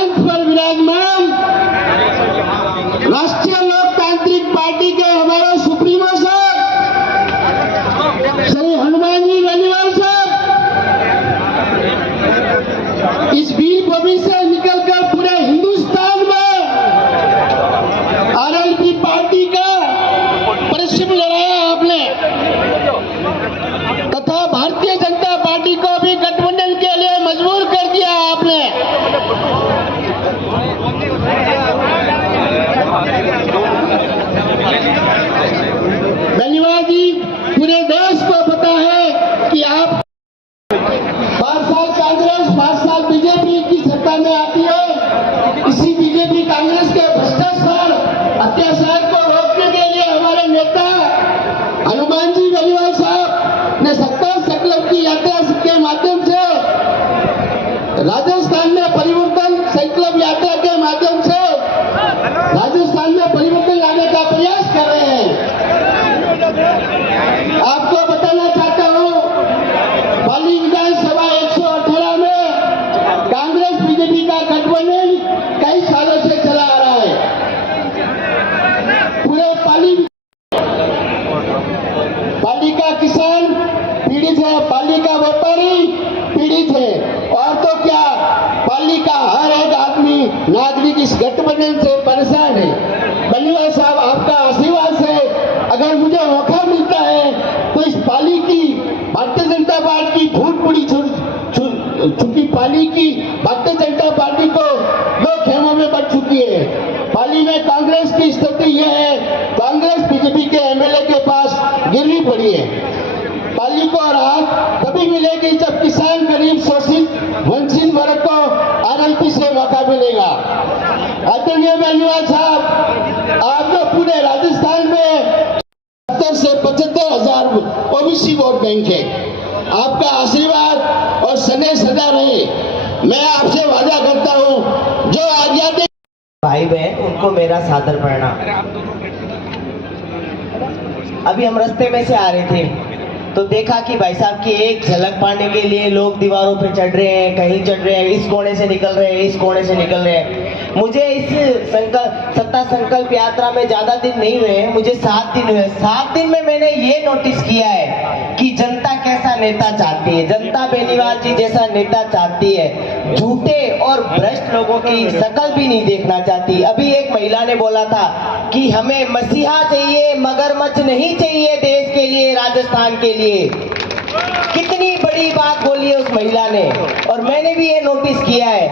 मंच पर विराजमान राष्ट्रीय लोकतांत्रिक पार्टी के हमारे सुप्रीमो साहब श्री हनुमान जी बेनीवाल साहब इस वीरभूमि से निकलकर पूरे हिंदुस्तान में आरएलपी पार्टी का परिश्रम लड़ाया आपने, तथा भारतीय जनता पार्टी को भी गठबंधन के लिए मजबूर कर दिया आपने। धन्यवाद जी। पूरे देश को पता है कि आप 5 साल कांग्रेस 5 साल बीजेपी की सत्ता में आती है। इसी बीजेपी कांग्रेस के भ्रष्टाचार अत्याचार को रोकने के लिए हमारे नेता हनुमान जी बेनीवाल साहब ने सत्ता संकल्प की यात्रा के माध्यम से राजस्थान में परिवर्तन संकल्प यात्रा के माध्यम से राजस्थान में परिवर्तन लाने का प्रयास कर रहे हैं। आपको बताना चाहता हूं, पाली विधानसभा 118 में कांग्रेस बीजेपी का गठबंधन कई सालों से चला आ रहा है। पूरे पाली का किसान पीड़ित है, पाली का व्यापारी पीड़ित है, और तो क्या पाली का हर एक आदमी नागरिक इस गठबंधन से परेशान है। बेनीवाल साहब, आपका आशीर्वाद से अगर मुझे मौका मिलता है तो इस पाली की भारतीय जनता पार्टी की फूट पड़ी चुकी पाली की भारतीय जनता पार्टी को 2 खेमों में बढ़ चुकी है। पाली में कांग्रेस की स्थिति यह है, कांग्रेस बीजेपी के एमएलए के पास गिरवी पड़ी है। पाली को राहत तभी मिलेगी जब किसान, गरीब, शोषित, वंचित वर्ग को आरएलपी से मौका मिलेगा। आदरणीय बेनीवाल साहब, आप जो पूरे राजस्थान में 70 से 75 हजार ओबीसी वोट बैंक है, आपका आशीर्वाद और स्नेह सदा रहे। मैं आपसे वादा करता हूं, जो आज्ञा दे। भाई बहन, उनको मेरा सादर प्रणाम। अभी हम रास्ते में से आ रहे थे तो देखा कि भाई साहब की एक झलक पाने के लिए लोग दीवारों पे चढ़ रहे हैं, कहीं चढ़ रहे हैं, इस कोने से निकल रहे हैं, इस कोने से निकल रहे हैं। मुझे इस सत्ता संकल्प यात्रा में ज्यादा दिन नहीं हुए, मुझे 7 दिन हुए। 7 दिन में मैंने ये नोटिस किया है कि जनता कैसा नेता चाहती है। जनता बेनीवाल जी जैसा नेता चाहती है, झूठे और भ्रष्ट लोगों की शकल भी नहीं देखना चाहती। अभी एक महिला ने बोला था कि हमें मसीहा चाहिए, मगरमच्छ नहीं चाहिए देश के लिए, राजस्थान के लिए। कितनी बड़ी बात बोली है उस महिला ने। और मैंने भी ये नोटिस किया है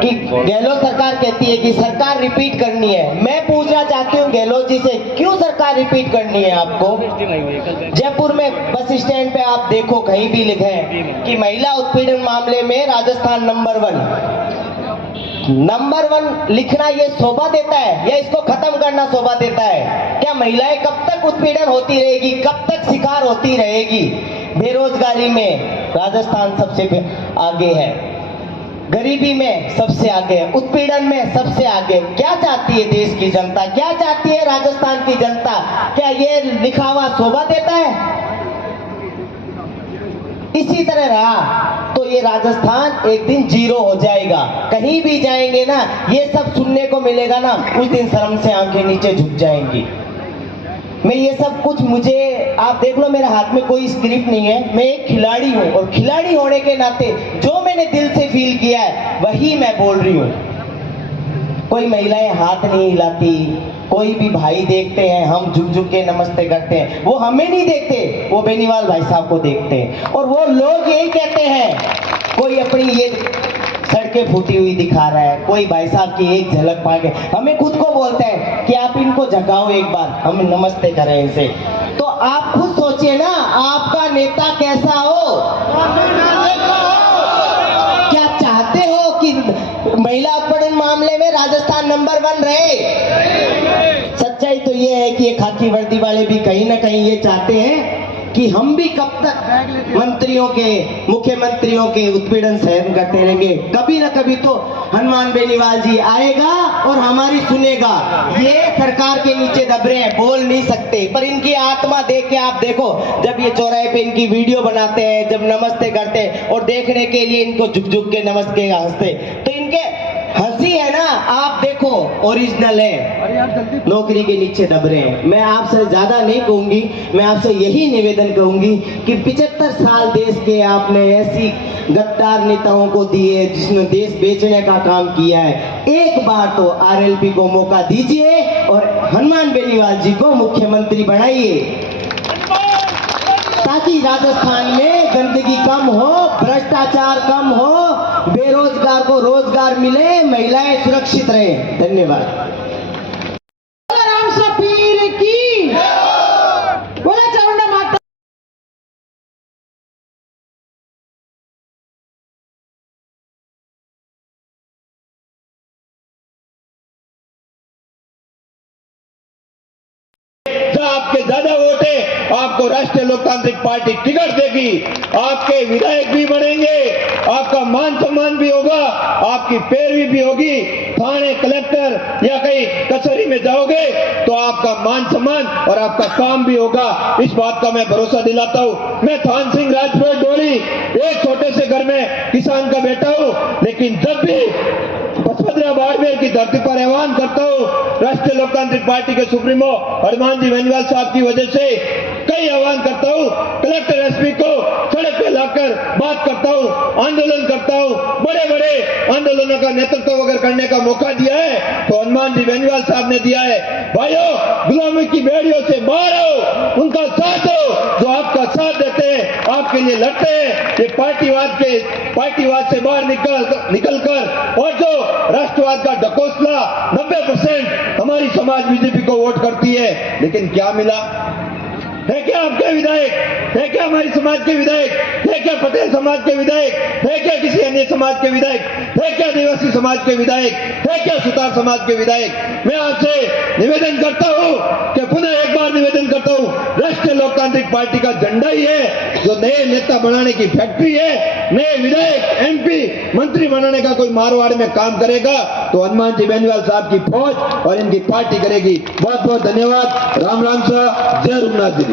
कि गहलोत सरकार कहती है कि सरकार रिपीट करनी है। मैं पूछना चाहती हूँ गहलोत जी से, क्यों सरकार रिपीट करनी है आपको? जयपुर में बस स्टैंड पे आप देखो, कहीं भी लिखे है कि महिला उत्पीड़न मामले में राजस्थान नंबर 1 लिखना ये शोभा देता है या इसको खत्म करना शोभा देता है? क्या महिलाएं कब तक उत्पीड़न होती रहेगी, कब तक शिकार होती रहेगी? बेरोजगारी में राजस्थान सबसे आगे है, गरीबी में सबसे आगे है, उत्पीड़न में सबसे आगे। क्या चाहती है देश की जनता, क्या चाहती है राजस्थान की जनता? क्या ये लिखावा शोभा देता है? इसी तरह रहा तो ये राजस्थान एक दिन 0 हो जाएगा। कहीं भी जाएंगे ना, ये सब सुनने को मिलेगा ना, उस दिन शर्म से आंखें नीचे झुक जाएंगी। मैं ये सब कुछ, मुझे आप देख लो, मेरे हाथ में कोई स्क्रिप्ट नहीं है। मैं एक खिलाड़ी हूँ और खिलाड़ी होने के नाते जो मैंने दिल से फील किया है वही मैं बोल रही हूँ। कोई महिलाएं हाथ नहीं हिलाती, कोई भी भाई देखते हैं, हम झुक झुक के नमस्ते करते हैं, वो हमें नहीं देखते, वो बेनीवाल भाई साहब को देखते हैं। और वो लोग यही कहते हैं, कोई अपनी ये सड़कें फूटी हुई दिखा रहा है, कोई भाई साहब की एक झलक पा के हमें खुद को बोलते हैं कि आप इनको झकाओ एक बार, हम नमस्ते करें इनसे। तो आप खुद सोचिए ना, आपका नेता कैसा हो? क्या चाहते हो कि महिला उत्पीड़न मामले में राजस्थान नंबर 1 रहे? सच्चाई तो ये है कि ये खाकी वर्दी वाले भी कहीं ना कहीं ये चाहते हैं कि हम भी कब तक मंत्रियों के, मुख्यमंत्रियों के उत्पीड़न सहन करते रहेंगे। कभी ना कभी तो हनुमान बेनीवाल जी आएगा और हमारी सुनेगा। ये सरकार के नीचे दब रहे हैं, बोल नहीं सकते, पर इनकी आत्मा देख के आप देखो, जब ये चौराहे पे इनकी वीडियो बनाते हैं, जब नमस्ते करते हैं और देखने के लिए इनको झुक झुक के नमस्ते हंसते, तो इनके आप देखो ओरिजिनल है, नौकरी के नीचे दब रहे हैं। मैं आपसे ज्यादा नहीं कहूंगी, मैं आपसे यही निवेदन कहूंगी कि 75 साल देश के आपने ऐसी गद्दार नेताओं को दिए जिसने देश बेचने का काम किया है। एक बार तो आरएलपी को मौका दीजिए और हनुमान बेनीवाल जी को मुख्यमंत्री बनाइए, ताकि राजस्थान में गंदगी कम हो, भ्रष्टाचार कम हो, बेरोजगार को रोजगार मिले, महिलाएं सुरक्षित रहे। धन्यवाद। राम सफीर की बोला चामुंडा माता। जहाँ आपके ज्यादा वोट है आपको राष्ट्रीय लोकतांत्रिक पार्टी टिकट देगी, आपके विधायक भी बढ़ेंगे, आपका मान सम्मान भी होगा, आपकी पैरवी भी होगी। थाने कलेक्टर या कहीं कचहरी में जाओगे तो आपका मान सम्मान और आपका काम भी होगा। इस बात का मैं भरोसा दिलाता हूँ। मैं थान सिंह राजपूत डोली एक छोटे से घर में किसान का बेटा हूँ, लेकिन जब भी पचपदरा बाड़मेर की धरती पर आह्वान करता हूँ, राष्ट्रीय लोकतांत्रिक पार्टी के सुप्रीमो हनुमान जी बेनीवाल साहब की वजह से कई आह्वान करता हूँ, कलेक्टर एसपी को सड़क पे लाकर बात करता हूँ, आंदोलन करता हूँ। बड़े बड़े आंदोलनों का नेतृत्व अगर करने का मौका दिया है तो हनुमान जी बेनीवाल साहब ने दिया है। भाइयों, गुलामी की बेड़ियों से बाहर आओ, उनका साथ दो जो आपका साथ देते हैं, आपके लिए लड़ते हैं। ये पार्टीवाद से बाहर निकल कर और जो राष्ट्रवाद का ढकोसला 90% हमारी समाज बीजेपी को वोट करती है, लेकिन क्या मिला है? क्या आपके विधायक है? क्या हमारी समाज के विधायक है? क्या पटेल समाज के विधायक है? क्या किसी अन्य समाज के विधायक है? क्या आदिवासी समाज के विधायक है? क्या सुतार समाज के विधायक? मैं आपसे निवेदन करता हूं कि पुनः एक बार निवेदन करता हूं, राष्ट्रीय लोकतांत्रिक पार्टी का झंडा ही है जो नए नेता बनाने की फैक्ट्री है। नए विधायक एमपी मंत्री बनाने का कोई मारवाड़ में काम करेगा तो हनुमान जी बेनीवाल साहब की फौज और इनकी पार्टी करेगी। बहुत बहुत धन्यवाद। राम राम साहब, जय रघुनाथ जी।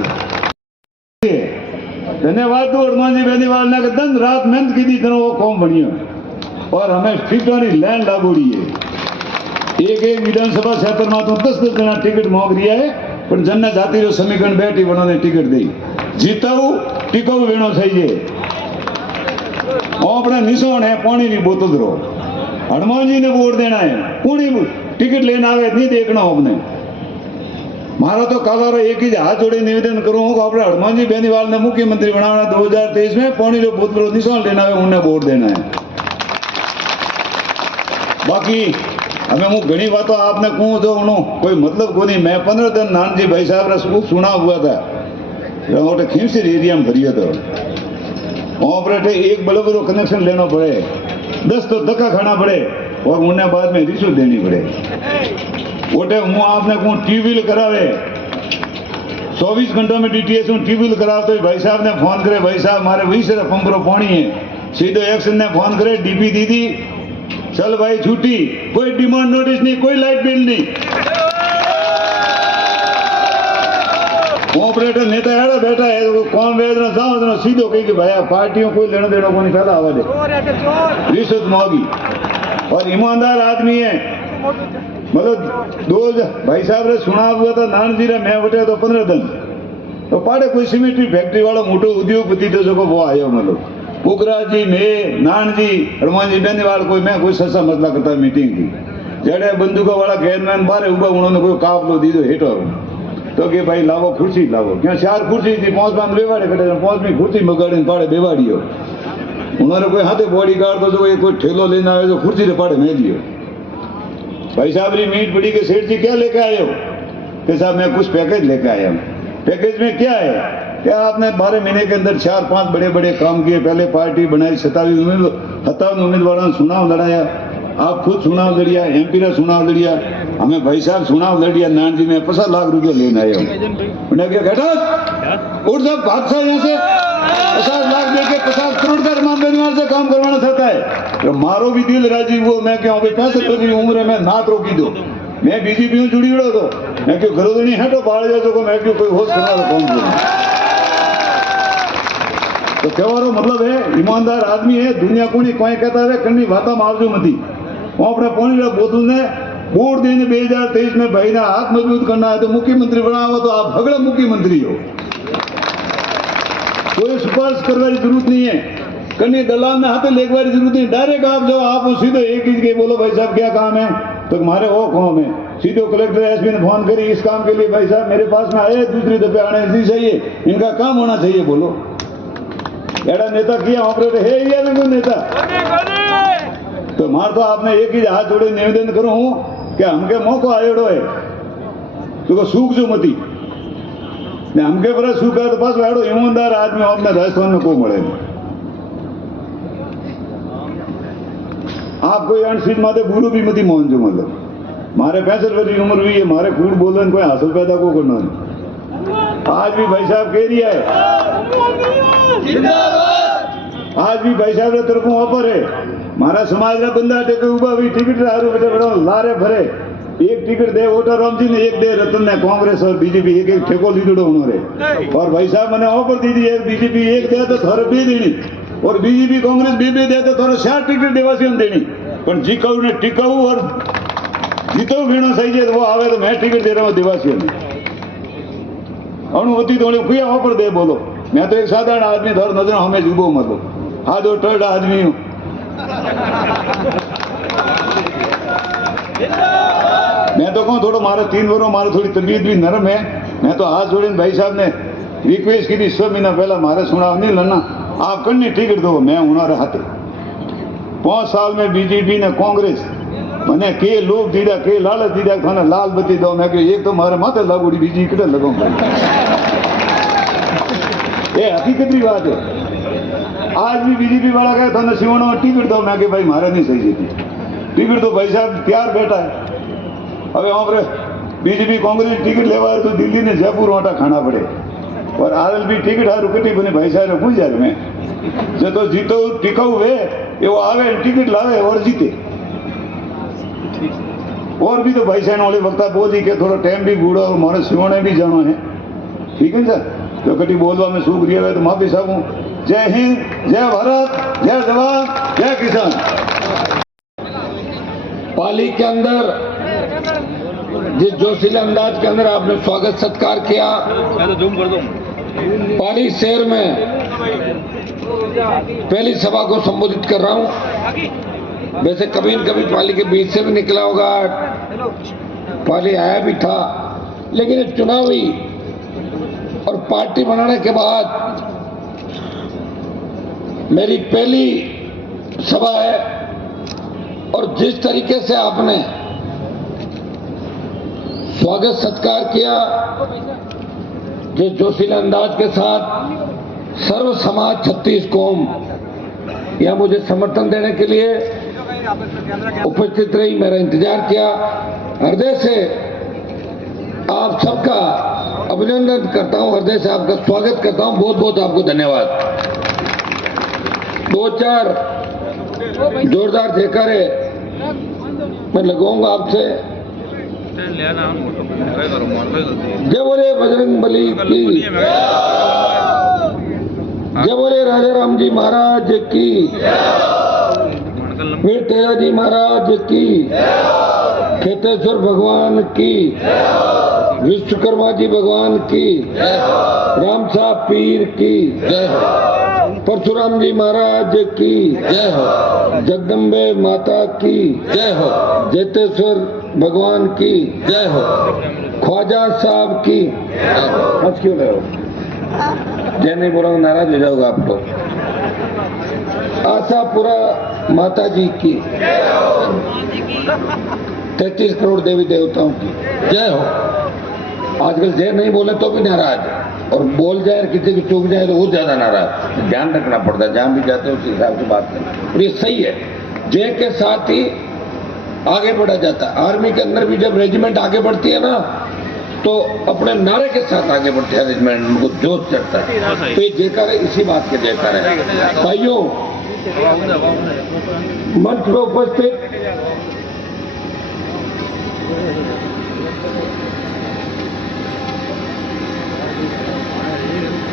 धन्यवाद। तो हनुमान जी बेनीवाल ने दिन रात मेहनत की थी तरह वो कौम बढ़िया और हमें सीटों की लाइन लागोड़ी है। एक विधानसभा क्षेत्र में तो 10-10 जना टिकट मांग रही है, पर जनने जाति रो समीकरण बैठी बनाने टिकट दी जीताऊ टिकाऊ वेणो चाहिए। अपने निशान है पानी की बोतल रो, हनुमान जी ने वोट देना है, पूरी टिकट लेना आवे नहीं देखना अपने। मारा तो कालारो एक ही हाथ जोड़े निवेदन करूँ अपने हनुमान जी बेनीवाल ने मुख्यमंत्री बनाना 2023 में पानी रो बोतल निशान लेना है, उन्हें वोट देना है। बाकी हमें मुँह घनी बातों आपने कहूँ तो उन्होंने कोई मतलब को नहीं। मैं 15 दिन नान जी भाई साहब का सुना हुआ था, मोटे खींचर एरिया में भरिए तो ऑपरेटर एक बल्ब को कनेक्शन लेना पड़े, 10 तो धक्का खाना पड़े और उन्हें बाद में रिश्वत देनी पड़े। ओटे हूँ आपने कहूँ टीवील करावे 24 घंटों में डीटीएस टीवील करावे तो भाई साहब ने फोन करे, भाई साहब हमारे वही से पंप रो पानी है, सीधो एक्शन ने फोन करे डीपी दीदी चल भाई छुट्टी, कोई डिमांड नोटिस नहीं, कोई लाइट बिल नहीं। ऑपरेटर नेता है बैठा है तो कौन वेदना जाओ सीधो कही कि भाई पार्टियों कोई लेना देना को नहीं फैला आवाज रिश्वत मांगी और ईमानदार आदमी है। मतलब दो भाई साहब ने सुना हुआ था नान जी ने मैं बटे तो 15 दिन तो पाड़े कोई सीमेंट्री फैक्ट्री वाला मोटो उद्योगपति तो जो वो आयो मतलब कुकरा जी मैं नान जी हनुमान जी बेनीवाल कोई मैं कोई सस्ता मसला करता मीटिंग की जड़े बंदूकों वाला गैरमैन बारे उबा उन्होंने कोई काबलो दी दो हेठो तो कि भाई लावो कुर्सी लावो क्यों 4 कुर्सी थी 5 बार बेवाड़े कटे 5वीं कुर्सी मगाड़ी पाड़े बेवाड़ी हो उन्होंने कोई हाथे बॉडी गार्ड तो कोई ठेलो लेना आए तो कुर्सी से पाड़े में लियो। भाई साहब री मीट बड़ी के सेठ जी क्या लेके आए हो? कि साहब मैं कुछ पैकेज लेके आया हूँ। पैकेज में क्या है? क्या आपने 12 महीने के अंदर 4-5 बड़े बड़े काम किए, पहले पार्टी बनाई 57 उम्मीदवारों ने चुनाव लड़ाया, आप खुद चुनाव लड़िया, एमपी ने चुनाव लड़िया, हमें भाई साहब चुनाव लड़िया नान जी में 50 लाख रुपया लेने आया हूँ। उन्हें क्या कहता उठ सब बादशाह यहाँ से 50 लाख देके 50 करोड़ का हनुमान बेनीवाल से काम करवाना चाहता है तो मारो भी दिल राजी वो मैं क्यों 65 की उम्र में नाक रोकी दो मैं बीजेपी हूँ जुड़ी उड़ो तो मैं क्यों घरों नहीं हटो बाढ़ जाओ तो मैं क्यों कोई होश करना तो कौन करूँ। तो कहो मतलब है ईमानदार आदमी है दुनिया को नहीं कोई कहता है कन्नी भाता मारजो मती આપણે પાણીના બોતલને વોટ દઈને 2023 में ભાઈને હાથ મજબૂત करना है तो मुख्यमंत्री बनाओ तो आप भगड़ा मुख्यमंत्री हो। कोई सिफारिश करवाने की जरूरत नहीं है, कहीं दलाल ने हाथ लेगवाने की जरूरत नहीं। डायरेक्ट आप जाओ, आप सीधे एक ही के बोलो भाई साहब क्या काम है, तो हमारे वो काम है। सीधे कलेक्टर एसपी ने फोन करी इस काम के लिए भाई साहब मेरे पास में आए, दूसरी दफे आने नहीं चाहिए, इनका काम होना चाहिए। बोलो एड़ा नेता किया ऑपरेटर है या नहीं कोई नेता? तो मार तो आपने एक ही हाथ जोड़े निवेदन करूं कि हमके मौको आयोड़ो है तो सूख जो मती ने हमके पर सूखा तो बस वाड़ो ईमानदार आदमी अपने राजस्थान में को મળે आप कोई अनसीज माते बुरो भी मती मोहन जो मतलब मारे 65 वर्ष की उम्र हुई है, मारे कूड़ बोलने कोई हासिल पैदा को करना नहीं। आज भी भाई साहब कह रही है, आज भी भाई साहब तरफों ऑफर है, मारा समाज का बंदा टेके उबा भी टिकट लारे भरे, एक टिकट दे वोटर राम जी ने, एक दे रतन ने, कांग्रेस और बीजेपी एक एक ठेको लीडो उन्होंने। और भाई साहब मैंने ऑफर दी थी, एक बीजेपी एक दे तो थोड़े बी देनी और बीजेपी कांग्रेस बी दे तो थोड़ा 60 टिकट देवासी देनी, पर जीकाऊ ने टिकाऊ और जीतो भीणो सही है तो वो आवे तो मैं टिकट दे रहा हूँ देवासियों ने। अणु होती तो कोई ऑफर दे बोलो, मैं तो एक साधारण आदमी थोड़ा नजर हमें जुबो मतलब हाँ जो टर्ड आदमी हूँ। मैं तो कहूँ थोड़ा मारा 3 वर्षों मारा थोड़ी तबीयत भी नरम है, मैं तो हाथ जोड़े भाई साहब ने रिक्वेस्ट की थी 6 महीना पहला मारे सुना नहीं लड़ना आप करनी टिकट दो, मैं होना रहते 5 साल में बीजेपी ने कांग्रेस मैंने के लोग दीदा के लालच दीदा थाने लाल बत्ती दो, मैं एक तो मारे माथे लागूड़ी बीजी कितने लगाऊंगा, ये हकीकत की बात है। आज भी बीजेपी वाला कहे थाने सिवाना में टिकट दो, मैं भाई मारे नहीं सही जीती टिकट तो भाई साहब तैयार बैठा है। अब वहां पर बीजेपी कांग्रेस टिकट लेवा है तो दिल्ली ने जयपुर आटा खाना पड़े और आरएलबी टिकट है रुकटी बने भाई साहब ने पूछ जाए मैं जो तो जीतो टिकाऊ है ये वो आवे टिकट लावे और जीते। और भी तो भाई साहब वाले वक्ता बोली के थोड़ा टाइम भी बूढ़ा और मारे सिवाने भी जाना है, ठीक है सर तो कटी बोलवा में सूख रिया है तो माफी साहब हूँ। जय हिंद, जय भारत, जय जवान, जय किसान। पाली के अंदर जिस जोशीले अंदाज के अंदर आपने स्वागत सत्कार किया, पाली शहर में पहली सभा को संबोधित कर रहा हूं। वैसे कभी न कभी पाली के बीच से भी निकला होगा, पाली आया भी था, लेकिन एक चुनावी और पार्टी बनाने के बाद मेरी पहली सभा है और जिस तरीके से आपने स्वागत सत्कार किया, जिस जोशीले अंदाज के साथ सर्व समाज 36 कौम यहां मुझे समर्थन देने के लिए उपस्थित रही, मेरा इंतजार किया, हृदय से आप सबका अभिनंदन करता हूं, हृदय से आपका स्वागत करता हूं, बहुत बहुत आपको धन्यवाद। 2-4 जोरदार जयकारे मैं लगाऊंगा आपसे। जय बोले बजरंग बली की, जय बोले राजा राम जी महाराज की, वीर तेजा जी महाराज की, खेतेश्वर भगवान की, विश्वकर्मा जी भगवान की, राम साहब पीर की जय हो, परशुराम जी महाराज की जय हो, जगदम्बे माता की जय हो, जेतेश्वर भगवान की जय हो, ख्वाजा साहब की हंस क्यों रहे हो, जय नहीं बोलोगे नाराज हो जाओगे आप तो, आशापुरा माता जी की, 33 करोड़ देवी देवताओं की जय हो। आजकल जय नहीं बोले तो भी नाराज, और बोल जाए किसी की चूक जाए तो वो ज्यादा नाराज। ध्यान रखना पड़ता है, जहां भी जाते हैं उस हिसाब से बात करें, और ये सही है। जय के साथ ही आगे बढ़ा जाता है। आर्मी के अंदर भी जब रेजिमेंट आगे बढ़ती है ना, तो अपने नारे के साथ आगे बढ़ते हैं रेजिमेंट, उनको जोश चढ़ता है। तो ये जयकार है, इसी बात के जयकार है। भाइयों, मंच में उपस्थित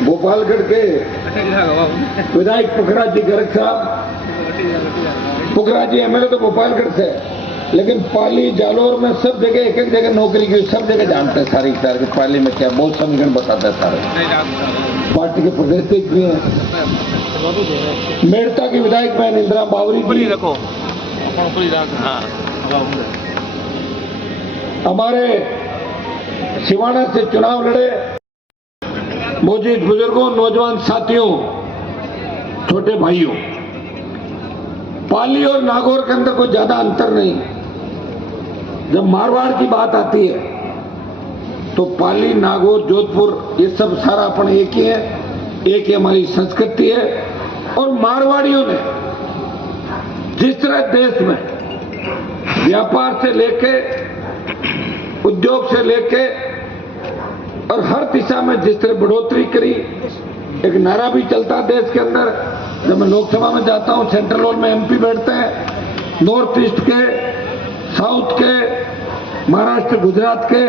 गोपालगढ़ के विधायक पुखराज जी गर्ग साहब, पुखराज जी एमएलए तो गोपालगढ़ से, लेकिन पाली जालोर में सब जगह एक एक जगह नौकरी की, सब जगह जानते हैं सारी सार के पाली में क्या, बहुत समीकरण बताते हैं सारे। पार्टी के प्रदेश भी हैं, मेड़ता की विधायक बहन इंदिरा बावरी की, हमारे सिवाना से चुनाव लड़े मौजूद बुजुर्गों, नौजवान साथियों, छोटे भाइयों, पाली और नागौर के अंदर कोई ज्यादा अंतर नहीं। जब मारवाड़ की बात आती है तो पाली, नागौर, जोधपुर ये सब सारा अपन एक ही है, एक ही हमारी संस्कृति है। और मारवाड़ियों ने जिस तरह देश में व्यापार से लेके, उद्योग से लेके और हर दिशा में जिस तरह बढ़ोतरी करी, एक नारा भी चलता है देश के अंदर। जब मैं लोकसभा में जाता हूं, सेंट्रल हॉल में एमपी बैठते हैं, नॉर्थ ईस्ट के, साउथ के, महाराष्ट्र, गुजरात के,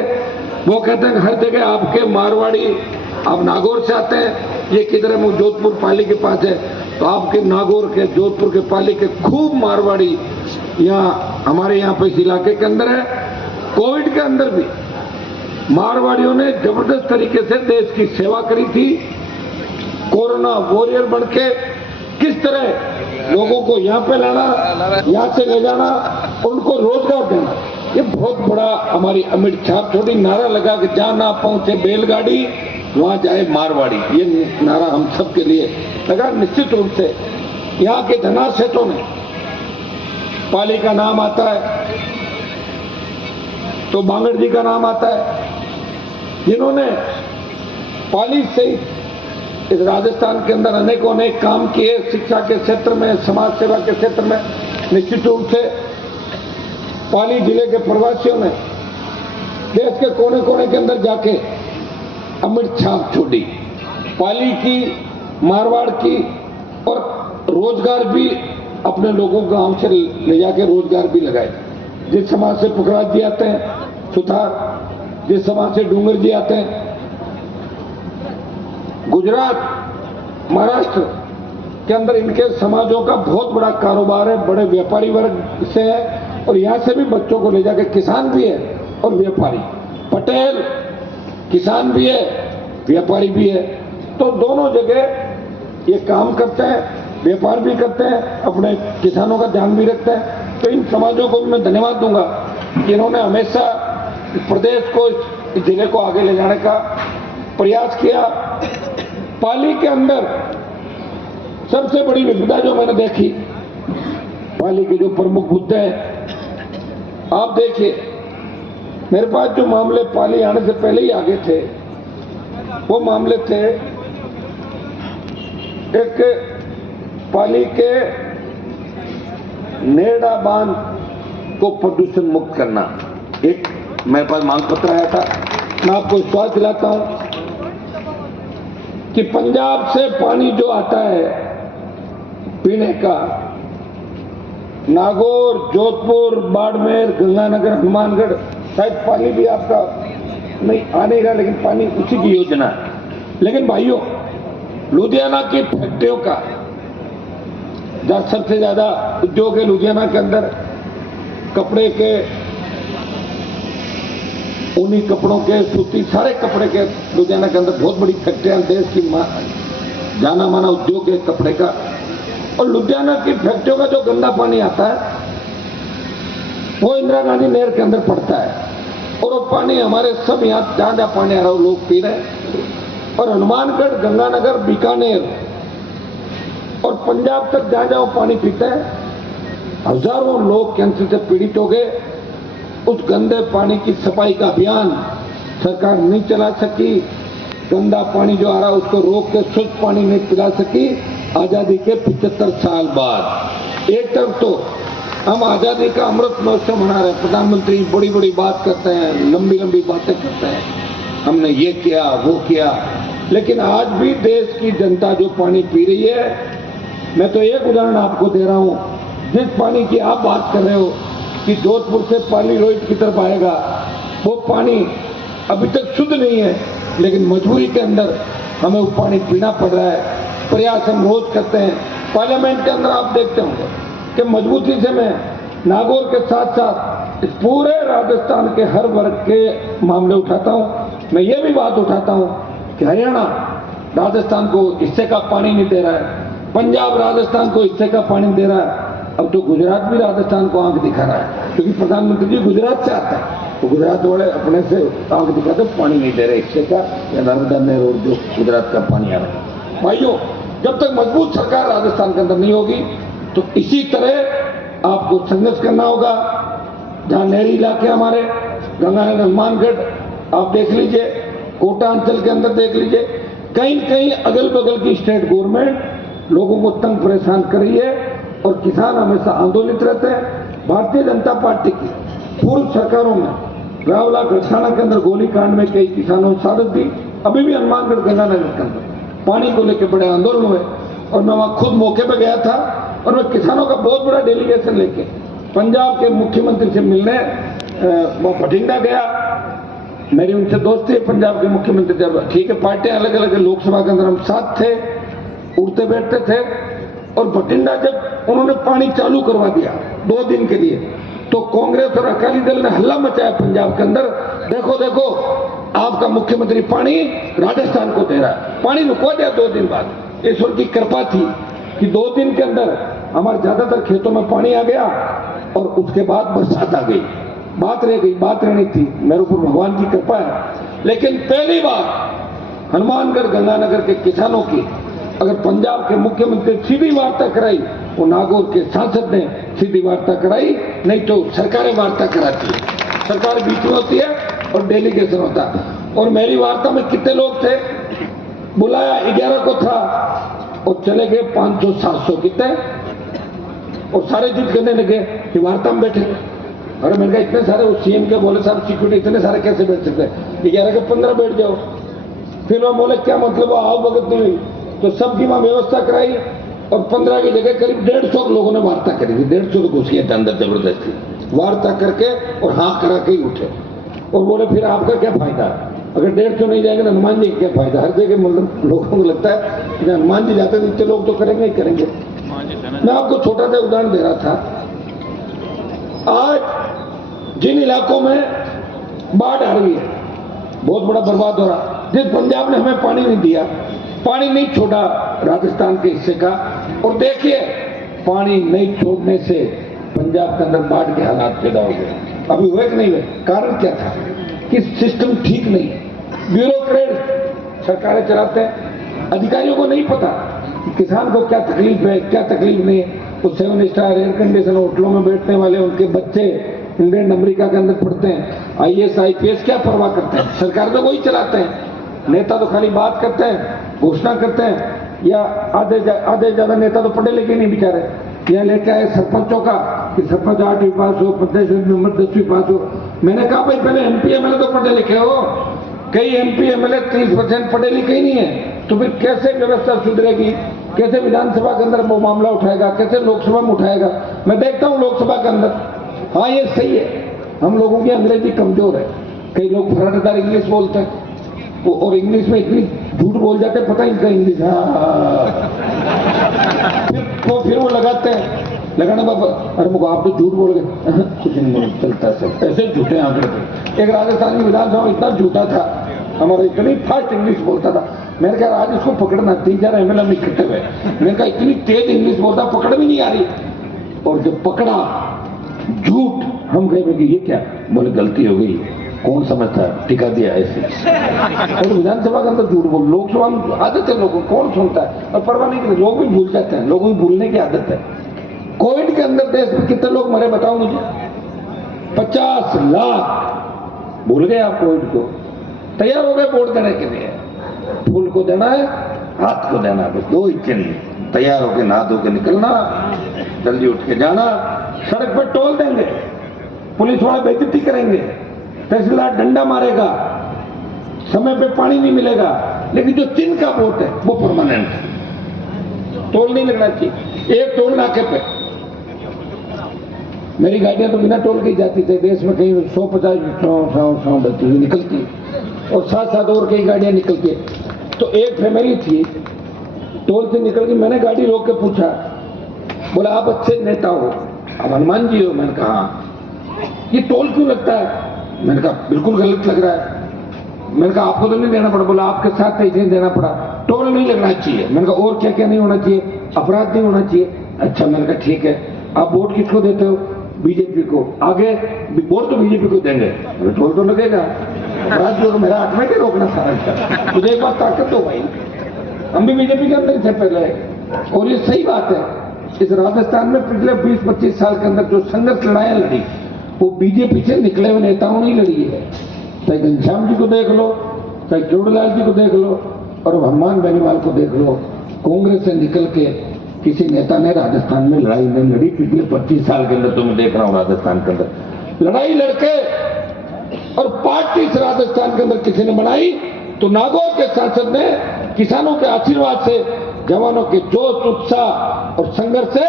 वो कहते हैं हर जगह आपके मारवाड़ी, आप नागौर से आते हैं, ये किधर है, जोधपुर पाली के पास है, तो आपके नागौर के, जोधपुर के, पाली के खूब मारवाड़ी यहाँ हमारे यहाँ पे इस इलाके के अंदर है। कोविड के अंदर भी मारवाड़ियों ने जबरदस्त तरीके से देश की सेवा करी थी। कोरोना वॉरियर बन के किस तरह लोगों को यहाँ पे लाना, यहाँ से ले जाना, उनको रोजगार देना, ये बहुत बड़ा हमारी अमिट छाप छोड़ी। नारा लगा कि जहाँ ना पहुंचे बैलगाड़ी वहां जाए मारवाड़ी, ये नारा हम सब के लिए लगा। निश्चित रूप से यहाँ के धनार सेठों ने, पाली का नाम आता है तो बांगड़ जी का नाम आता है, जिन्होंने पाली से इस राजस्थान के अंदर अनेक काम किए, शिक्षा के क्षेत्र में, समाज सेवा के क्षेत्र में। निश्चित रूप से पाली जिले के प्रवासियों ने देश के कोने कोने के अंदर जाके अमिट छाप छोड़ी, पाली की, मारवाड़ की, और रोजगार भी अपने लोगों को गांव से ले जाके रोजगार भी लगाए। जिस समाज से पुखराज जी आते हैं, सुथार, जिस समाज से डूंगर जी आते हैं, गुजरात, महाराष्ट्र के अंदर इनके समाजों का बहुत बड़ा कारोबार है, बड़े व्यापारी वर्ग से है, और यहां से भी बच्चों को ले जाके, किसान भी है और व्यापारी, पटेल किसान भी है, व्यापारी भी है, तो दोनों जगह ये काम करते हैं, व्यापार भी करते हैं, अपने किसानों का ध्यान भी रखते हैं। तो इन समाजों को मैं धन्यवाद दूंगा कि इन्होंने हमेशा प्रदेश को, इस जिले को आगे ले जाने का प्रयास किया। पाली के अंदर सबसे बड़ी विपदा जो मैंने देखी, पाली के जो प्रमुख मुद्दे हैं, आप देखिए, मेरे पास जो मामले पाली आने से पहले ही आगे थे, वो मामले थे, एक पाली के नेड़ा बांध को प्रदूषण मुक्त करना, एक मेरे पास मांग पत्र आया था। मैं आपको विश्वास दिलाता हूं कि पंजाब से पानी जो आता है पीने का, नागौर, जोधपुर, बाड़मेर, गंगानगर, हनुमानगढ़, शायद पानी भी आपका नहीं आ नहीं रहा, लेकिन पानी उसी की योजना है। लेकिन भाइयों, लुधियाना की फैक्ट्रियों का जहाँ सबसे ज्यादा उद्योग है, लुधियाना के अंदर कपड़े के, ऊनी कपड़ों के, सूती, सारे कपड़े के, लुधियाना के अंदर बहुत बड़ी फैक्ट्रियां, देश की जाना माना उद्योग है कपड़े का। और लुधियाना की फैक्ट्रियों का जो गंदा पानी आता है वो इंदिरा गांधी नहर के अंदर पड़ता है, और वो पानी हमारे सब यहाँ जहां जहां पानी आ रहा है लोग पी रहे हैं। और हनुमानगढ़, गंगानगर, बीकानेर और पंजाब तक जहां जहां पानी पीते हैं, हजारों लोग कैंसर से पीड़ित हो गए। उस गंदे पानी की सफाई का अभियान सरकार नहीं चला सकी, गंदा पानी जो आ रहा है उसको रोक के शुद्ध पानी नहीं पिला सकी आजादी के 75 साल बाद। एक तरफ तो हम आजादी का अमृत महोत्सव मना रहे हैं, प्रधानमंत्री बड़ी बड़ी बात करते हैं, लंबी लंबी बातें करते हैं, हमने ये किया वो किया, लेकिन आज भी देश की जनता जो पानी पी रही है, मैं तो एक उदाहरण आपको दे रहा हूं, जिस पानी की आप बात कर रहे हो कि जोधपुर से पाली रोहित की तरफ आएगा, वो पानी अभी तक शुद्ध नहीं है, लेकिन मजबूरी के अंदर हमें वो पानी पीना पड़ रहा है। प्रयास हम रोज करते हैं। पार्लियामेंट के अंदर आप देखते होंगे कि मजबूती से मैं नागौर के साथ साथ इस पूरे राजस्थान के हर वर्ग के मामले उठाता हूं। मैं ये भी बात उठाता हूं कि हरियाणा राजस्थान को हिस्से का पानी नहीं दे रहा है, पंजाब राजस्थान को हिस्से का पानी दे रहा है, अब तो गुजरात भी राजस्थान को आंख दिखा रहा है, क्योंकि प्रधानमंत्री जी गुजरात से आता है, तो गुजरात वाले अपने से आंख दिखाते पानी नहीं दे रहे हिस्से का, या नर्मदा नहर जो गुजरात का पानी आ रहा है। भाइयों, जब तक मजबूत सरकार राजस्थान के अंदर नहीं होगी तो इसी तरह आपको संघर्ष करना होगा। जहां नहरी इलाके हमारे गंगानगर, हनुमानगढ़ आप देख लीजिए, कोटा अंचल के अंदर देख लीजिए, कहीं कहीं अगल बगल की स्टेट गवर्नमेंट लोगों को तंग परेशान कर रही है और किसान हमेशा आंदोलित रहते हैं। भारतीय जनता पार्टी की पूर्व सरकारों में रावला गढ़साना के अंदर गोलीकांड में कई किसानों ने शहादत दी। अभी भी हनुमानगढ़ गंगानगर के अंदर पानी को लेकर बड़े आंदोलन हुए और मैं वहां खुद मौके पर गया था और मैं किसानों का बहुत बड़ा डेलीगेशन लेके पंजाब के मुख्यमंत्री से मिलने वो बठिंडा गया। मेरी उनसे दोस्ती है पंजाब के मुख्यमंत्री से। ठीक है, पार्टियां अलग अलग है, लोकसभा के अंदर हम साथ थे, उठते बैठते थे। और बठिंडा जब उन्होंने पानी चालू करवा दिया 2 दिन के लिए, तो कांग्रेस और अकाली दल ने हल्ला मचाया पंजाब के अंदर, देखो देखो आपका मुख्यमंत्री पानी राजस्थान को दे रहा है। पानी रुकवा दिया 2 दिन बाद। ईश्वर की कृपा थी कि 2 दिन के अंदर हमारे ज्यादातर खेतों में पानी आ गया और उसके बाद बरसात आ गई। बात रह गई, बात रहनी थी, मेरे ऊपर भगवान की कृपा है। लेकिन पहली बार हनुमानगढ़ गंगानगर के किसानों की अगर पंजाब के मुख्यमंत्री सीधी वार्ता कराई, वो नागौर के सांसद ने सीधी वार्ता कराई, नहीं तो सरकारें वार्ता कराती है। सरकार बीच में होती है और डेलीगेशन होता है। और मेरी वार्ता में कितने लोग थे? बुलाया 11 को था और चले गए 500-700 कितने, और सारे जिद करने लगे कि वार्ता में बैठे। अरे मैंने कहा इतने सारे, वो सीएम के बोले साहब सिक्योरिटी इतने सारे कैसे बैठ सकते हैं? 11 के 15 बैठ जाओ। फिर वो बोले क्या मतलब, वो आओ भगत नहीं हुई, तो सबकी वहां व्यवस्था कराई और 15 की जगह करीब 150 लोगों ने वार्ता करी थी। 150 घुस गए थे अंदर जबरदस्ती वार्ता करके और हाँ करा के ही उठे और बोले फिर आपका क्या फायदा, अगर 150 नहीं जाएंगे तो हनुमान जी क्या फायदा। हर जगह मतलब लोगों को लगता है कि हनुमान जी जाते नीचे लोग तो करेंगे ही करेंगे। मैं आपको छोटा सा उदाहरण दे रहा था। आज जिन इलाकों में बाढ़ आ रही है, बहुत बड़ा बर्बाद हो रहा, जिस पंजाब ने हमें पानी नहीं दिया, पानी नहीं छोड़ा राजस्थान के हिस्से का, और देखिए पानी नहीं छोड़ने से पंजाब के अंदर बाढ़ के हालात पैदा हो गए। अभी हुए कि नहीं हुए? कारण क्या था कि सिस्टम ठीक नहीं है। ब्यूरोक्रेट सरकारें चलाते हैं, अधिकारियों को नहीं पता कि किसान को क्या तकलीफ है, क्या तकलीफ नहीं है। वो 7 स्टार एयर कंडीशन होटलों में बैठने वाले उनके बच्चे इंग्लैंड अमेरिका के अंदर पढ़ते हैं, IAS IPS क्या परवाह करते हैं? सरकार तो वही चलाते हैं, नेता तो खाली बात करते हैं, घोषणा करते हैं, या आधे ज्यादा नेता तो पढ़े लिखे नहीं बेचारे। यह लेके आए सरपंचों का कि सरपंच 8वीं पास हो, पंचायत मेंबर 10वीं पास हो। मैंने कहा भाई पहले MP MLA तो पढ़े लिखे हो, कई MP MLA 30% पढ़े लिखे ही नहीं है, तो फिर कैसे व्यवस्था सुधरेगी? कैसे विधानसभा के अंदर वो मामला उठाएगा, कैसे लोकसभा में उठाएगा? मैं देखता हूँ लोकसभा के अंदर, हाँ ये सही है, हम लोगों की अंग्रेजी कमजोर है, कई लोग फराटेदार इंग्लिश बोलते हैं और इंग्लिश में इतनी झूठ बोल जाते हैं, पता ही नहीं इंग्लिश। फिर वो लगाते हैं, लगाने का अरे मुझे आप तो झूठ बोल गए, कुछ नहीं चलता सब ऐसे झूठे आंकड़े। एक राजस्थान की विधानसभा इतना झूठा था, हमारा इतनी फास्ट इंग्लिश बोलता था। मैंने कहा आज इसको पकड़ना, 3-4 MLA इकट्ठे हुए, मैंने कहा इतनी तेज इंग्लिश बोलता, पकड़ भी नहीं आ रही। और जब पकड़ा झूठ, हम कहे कि ये क्या, बोले गलती हो गई, कौन समझता, टिका दिया ऐसे। और विधानसभा के अंदर झूठ बोल, लोकसभा में आदत है लोगों, कौन सुनता है? और परवाह नहीं करते, लोग भी भूल जाते हैं, लोगों की भूलने की आदत है। कोविड के अंदर देश में कितने लोग मरे बताओ मुझे? 50 लाख। भूल गए आप कोविड को, तैयार हो गए वोट देने के लिए। फूल को देना है, हाथ को देना है, 2 ही चिन्ह, तैयार होकर नहा धो के निकलना, जल्दी उठ के जाना। सड़क पर टोल देंगे, पुलिस वाले बेइज्जती करेंगे, तहसीलदार डंडा मारेगा, समय पे पानी नहीं मिलेगा, लेकिन जो चिन्ह का वोट है वो परमानेंट है, टोल नहीं लगना चाहिए। एक टोल नाके पे मेरी गाड़ियां तो बिना टोल की जाती थी, देश में कहीं 150 निकलती और 7-7 और कई गाड़ियां निकलती है। तो एक फैमिली थी, टोल से निकल गई, मैंने गाड़ी रोक के पूछा, बोला आप अच्छे नेता हो, अब हनुमान जी हो, मैंने कहा हाँ। ये टोल क्यों लगता है? मैंने कहा बिल्कुल गलत लग रहा है। मैंने कहा आपको तो नहीं देना पड़ा। बोला आपके साथ तो इसलिए देना पड़ा, टोल नहीं लगना चाहिए। मैंने कहा और क्या क्या नहीं होना चाहिए? अपराध नहीं होना चाहिए। अच्छा, मैंने कहा ठीक है। आप वोट किसको देते हो? बीजेपी को। आगे वोट तो बीजेपी को देंगे, टोल तो लगेगा। अपराध जो मेरा हाथ में क्या रोकना सारा? मुझे एक बार ताकत दो भाई, हम भी बीजेपी के अंदर थे पहले। और ये सही बात है, इस राजस्थान में पिछले 20-25 साल के अंदर जो संघर्ष लड़ाइयां लड़ी, वो बीजेपी से निकले हुए नेताओं ने लड़ी है। चाहे घनश्याम जी को देख लो, चाहे जोड़लाल जी को देख लो, और हनुमान बेनीवाल को देख लो। कांग्रेस से निकल के किसी नेता ने राजस्थान में लड़ाई नहीं लड़ी पिछले 25 साल के अंदर। तो मैं देख रहा हूं राजस्थान के अंदर लड़ाई लड़के और पार्टी से राजस्थान के अंदर किसी ने बनाई तो नागौर के सांसद ने किसानों के आशीर्वाद से, जवानों के जोश उत्साह और संघर्ष से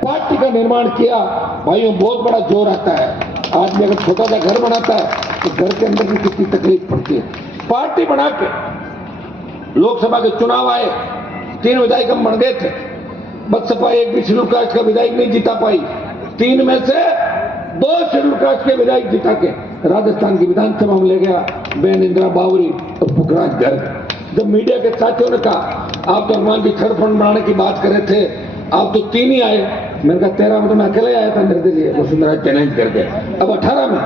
पार्टी का निर्माण किया। भाइयों, बहुत बड़ा जोर आता है। आदमी अगर छोटा सा घर बनाता है तो घर के अंदर भी कितनी तकलीफ पड़ती है। पार्टी बना के लोकसभा के चुनाव आए, 3 विधायक हम बन गए थे। बसपा एक भी शेड्यूल कास्ट का विधायक नहीं जिता पाई। 3 में से 2 शेड्यूल कास्ट के विधायक जिता के राजस्थान की विधानसभा में ले गया, बेन इंदिरा बावरी और पुखराज गर्ग। जब मीडिया के साथियों ने कहा आप तो हनुमान जी सड़क फंड बनाने की बात कर रहे थे, आप तो 3 ही आए। मैंने कहा 13 में तो मैं अकेले आया था निर्दलीय, वसुंधरा चैलेंज करके। अब 18 में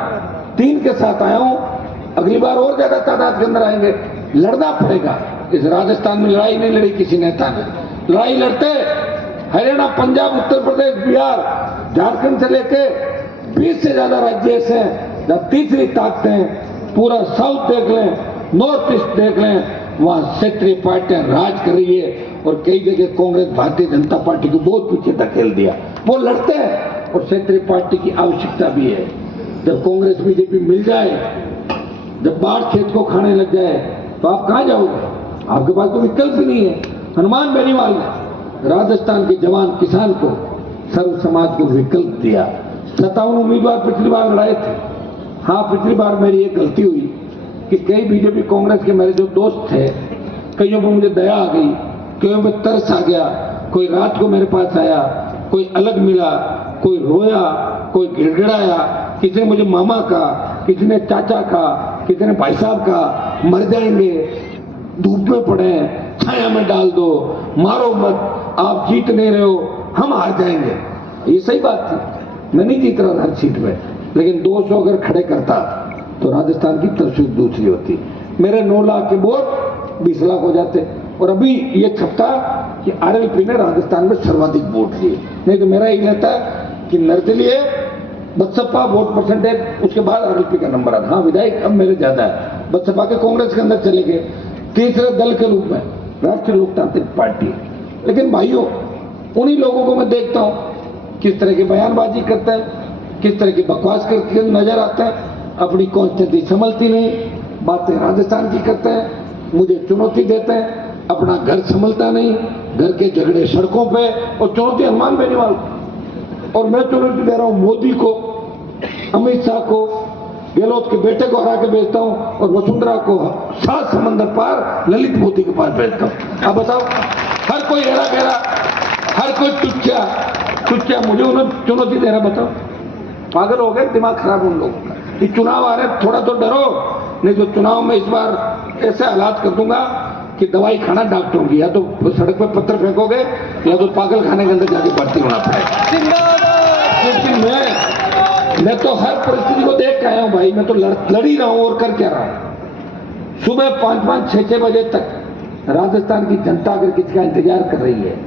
3 के साथ आया हूं। अगली बार और ज्यादा तादाद के अंदर आएंगे। लड़ना पड़ेगा। इस राजस्थान में लड़ाई नहीं लड़ी किसी नेता ने। लड़ाई लड़ते हरियाणा, पंजाब, उत्तर प्रदेश, बिहार, झारखंड से लेके 20 से ज्यादा राज्य ऐसे हैं जहां तीसरी ताकतें हैं। पूरा साउथ देख लें, नॉर्थ ईस्ट देख लें, वहां क्षेत्रीय पार्टियां राज कर रही है। और कई जगह कांग्रेस भारतीय जनता पार्टी को बहुत पीछे धकेल दिया। वो लड़ते हैं और क्षेत्रीय पार्टी की आवश्यकता भी है। जब कांग्रेस बीजेपी मिल जाए, जब बाढ़ खेत को खाने लग जाए, तो आप कहां जाओगे? आपके पास तो विकल्प ही नहीं है। हनुमान बेनीवाल ने राजस्थान के जवान किसान को, सर्व समाज को विकल्प दिया। 57 उम्मीदवार पिछली बार लड़ाए थे। हाँ, पिछली बार मेरी एक गलती हुई कि कई बीजेपी कांग्रेस के मेरे जो दोस्त थे, कईयों पर मुझे दया आ गई, कईयों पे तरस आ गया। कोई रात को मेरे पास आया, कोई अलग मिला, कोई रोया, कोई गिड़गिड़ाया। किसी ने मुझे मामा का, किसी ने चाचा का, किसी ने भाई साहब का। मर जाएंगे, धूप में पड़े, छाया में डाल दो, मारो मत, आप जीत नहीं रहे हो, हम हार जाएंगे। ये सही बात थी। मैं नहीं जीत रहा था हर सीट में, लेकिन 200 अगर खड़े करता तो राजस्थान की तरसीद दूसरी होती। मेरे 9 लाख के वोट 20 लाख हो जाते। और अभी ये छपता कि आरएलपी ने राजस्थान में सर्वाधिक वोट लिए। नहीं तो मेरा यही रहता कि निर्दलीय, बसपा वोट परसेंटेज, उसके बाद आरएलपी का नंबर आता। हाँ, विधायक अब मेरे ज्यादा है। बसपा के कांग्रेस के अंदर चले गए, तीसरे दल के रूप में राष्ट्रीय लोकतांत्रिक पार्टी। लेकिन भाइयों, उन्हीं लोगों को मैं देखता हूं किस तरह की बयानबाजी करते हैं, किस तरह की बकवास करके नजर आते हैं। अपनी कॉन्स्टिट्यूंसी संभलती नहीं, बातें राजस्थान की करते हैं, मुझे चुनौती देते हैं। अपना घर संभलता नहीं, घर के झगड़े सड़कों पे, और चुनौती हनुमान बेनीवाल को। और मैं चुनौती दे रहा हूं मोदी को, अमित शाह को, गहलोत के बेटे को हरा के भेजता हूं, और वसुंधरा को 7 समंदर पार ललित मोदी के पास भेजता हूं। अब बताओ, हर कोई हेरा गहरा, हर कोई टुच्चा मुझे उन्हें चुनौती दे रहा। बताओ, पागल हो गए, दिमाग खराब उन लोगों का। ये चुनाव आ रहे, थोड़ा तो डरो, नहीं तो चुनाव में इस बार ऐसे हालात कर दूंगा कि दवाई खाना डॉक्टरों की, या तो सड़क पर पत्थर फेंकोगे या तो पागल खाने के अंदर जाके भर्ती होना पड़ेगा। क्योंकि मैं तो हर परिस्थिति को देख के आया हूं भाई। मैं तो लड़ ही रहा हूं और कर क्या रहा हूं। सुबह 5-5, 6-6 बजे तक राजस्थान की जनता अगर किसी का इंतजार कर रही है,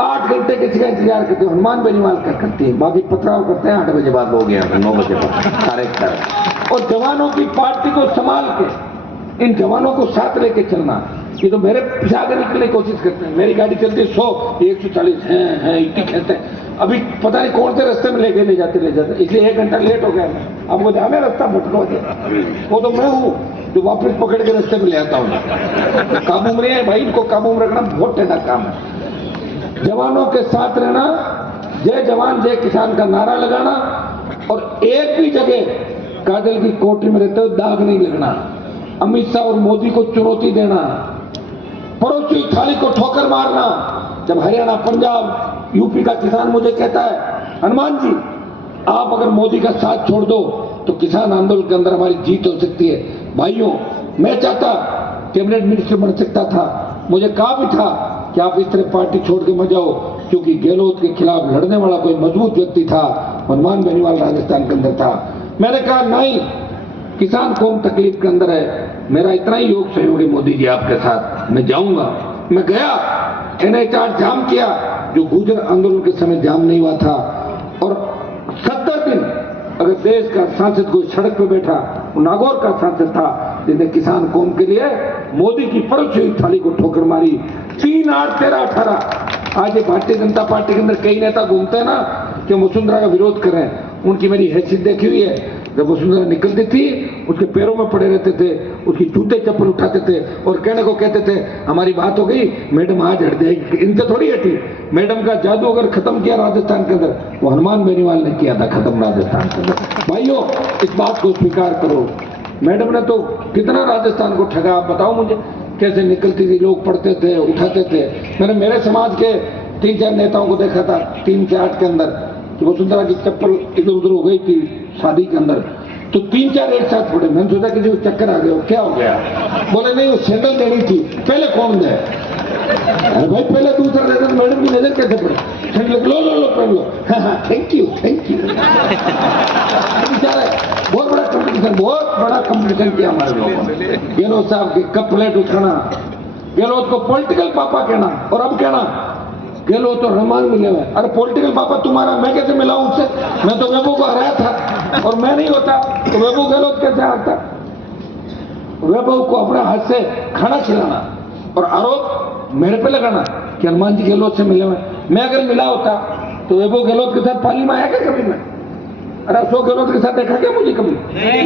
8 घंटे किसी का इंतजार करते हो, हनुमान बेनीवाल करती है। बाकी पथराव करते हैं 8 बजे बाद हो गया, 9 बजे बाद। और जवानों की पार्टी को संभाल के, इन जवानों को साथ लेके चलना। ये तो मेरे पीछे आगे निकलने की कोशिश करते हैं। मेरी गाड़ी चलती है 100, 140 हैं 80 कहते हैं। अभी पता नहीं कौन से रास्ते में ले जाते, इसलिए 1 घंटा लेट हो गया। अब वो हमें रास्ता भटकवा दे, वो तो मैं हूँ जो वापस पकड़ के रास्ते में ले आता हूँ। काबू में है भाई, इनको काबू में रखना बहुत टेढ़ा काम है। जवानों के साथ रहना, जय जवान जय किसान का नारा लगाना, और एक भी जगह काजल की कोठी में रहते हुए दाग नहीं लगना। अमित शाह और मोदी को चुनौती देना, पड़ोसी थाली को ठोकर मारना। जब हरियाणा, पंजाब, यूपी का किसान मुझे कहता है हनुमान जी, आप अगर मोदी का साथ छोड़ दो तो किसान आंदोलन के अंदर हमारी जीत हो सकती है। भाइयों, मैं चाहता कैबिनेट मिनिस्टर बन सकता था, मुझे कहा भी था कि आप इस तरह पार्टी छोड़ के मत जाओ, क्योंकि गहलोत के खिलाफ लड़ने वाला कोई मजबूत व्यक्ति था, हनुमान बेनीवाल राजस्थान के अंदर था। मैंने कहा नहीं, किसान कौन तकलीफ के अंदर है, मेरा इतना ही योग सहयोग है मोदी जी आपके साथ, मैं जाऊंगा। मैं गया, NH-8 जाम किया, जो गुर्जर आंदोलन के समय जाम नहीं हुआ था। और 70 दिन अगर देश का सांसद कोई सड़क पे बैठा, वो नागौर का सांसद था जिसने किसान कौम के लिए मोदी की परोसी हुई थाली को ठोकर मारी। 3, 8, 13, 18 आज ये भारतीय जनता पार्टी के अंदर कई नेता घूमते हैं ना कि वसुंधरा का विरोध कर रहे हैं। उनकी मेरी हैसियत देखी हुई है, जब वसुंधरा निकलती थी उसके पैरों में पड़े रहते थे, उसकी जूते चप्पल उठाते थे और कहने को कहते थे हमारी बात हो गई, मैडम आज हट जाएगी। इनसे थोड़ी हटी। मैडम का जादू अगर खत्म किया राजस्थान के अंदर, वो हनुमान बेनीवाल ने किया था खत्म राजस्थान के अंदर। भाइयों, इस बात को स्वीकार करो, मैडम ने तो कितना राजस्थान को ठगा, आप बताओ मुझे, कैसे निकलती थी, लोग पढ़ते थे, उठाते थे। मैंने मेरे समाज के 3-4 नेताओं को देखा था 3 से 8 के अंदर कि वसुंधरा की चप्पल इधर उधर हो गई थी शादी के अंदर, तो 3-4 एक साथ पड़े। मैंने सोचा कि जो चक्कर आ गया, क्या हो गया? बोले नहीं, वो सैंडल देनी थी, पहले कौन दे? अरे भाई, पहले दूसरा देता तो मैडम की नजर कैसे पड़े? सैंडल लो लो लो पहन लो। Thank you thank you. बहुत बड़ा कंपटीशन, बहुत बड़ा कंपटीशन किया हमारे लोगों ने। गहलोत साहब की कप प्लेट उठाना, गहलोत को पॉलिटिकल पापा कहना, और अब कहना गहलोत तो रहमान मिले हुए। अरे पॉलिटिकल पापा तुम्हारा, मैं कैसे मिला उससे? मैं तो वेबो को हराया था, और मैं नहीं होता तो वेबो गहलोत कैसे हारता? वेबो को अपने हाथ से खाना खिलाना और आरोप मेरे पे लगाना कि हनुमान जी गहलोत से मिले हुए। मैं अगर मिला होता तो वेबो गहलोत के साथ पाली में आया क्या कभी मैं? अरे अशोक गहलोत के साथ देखा क्या मुझे कभी?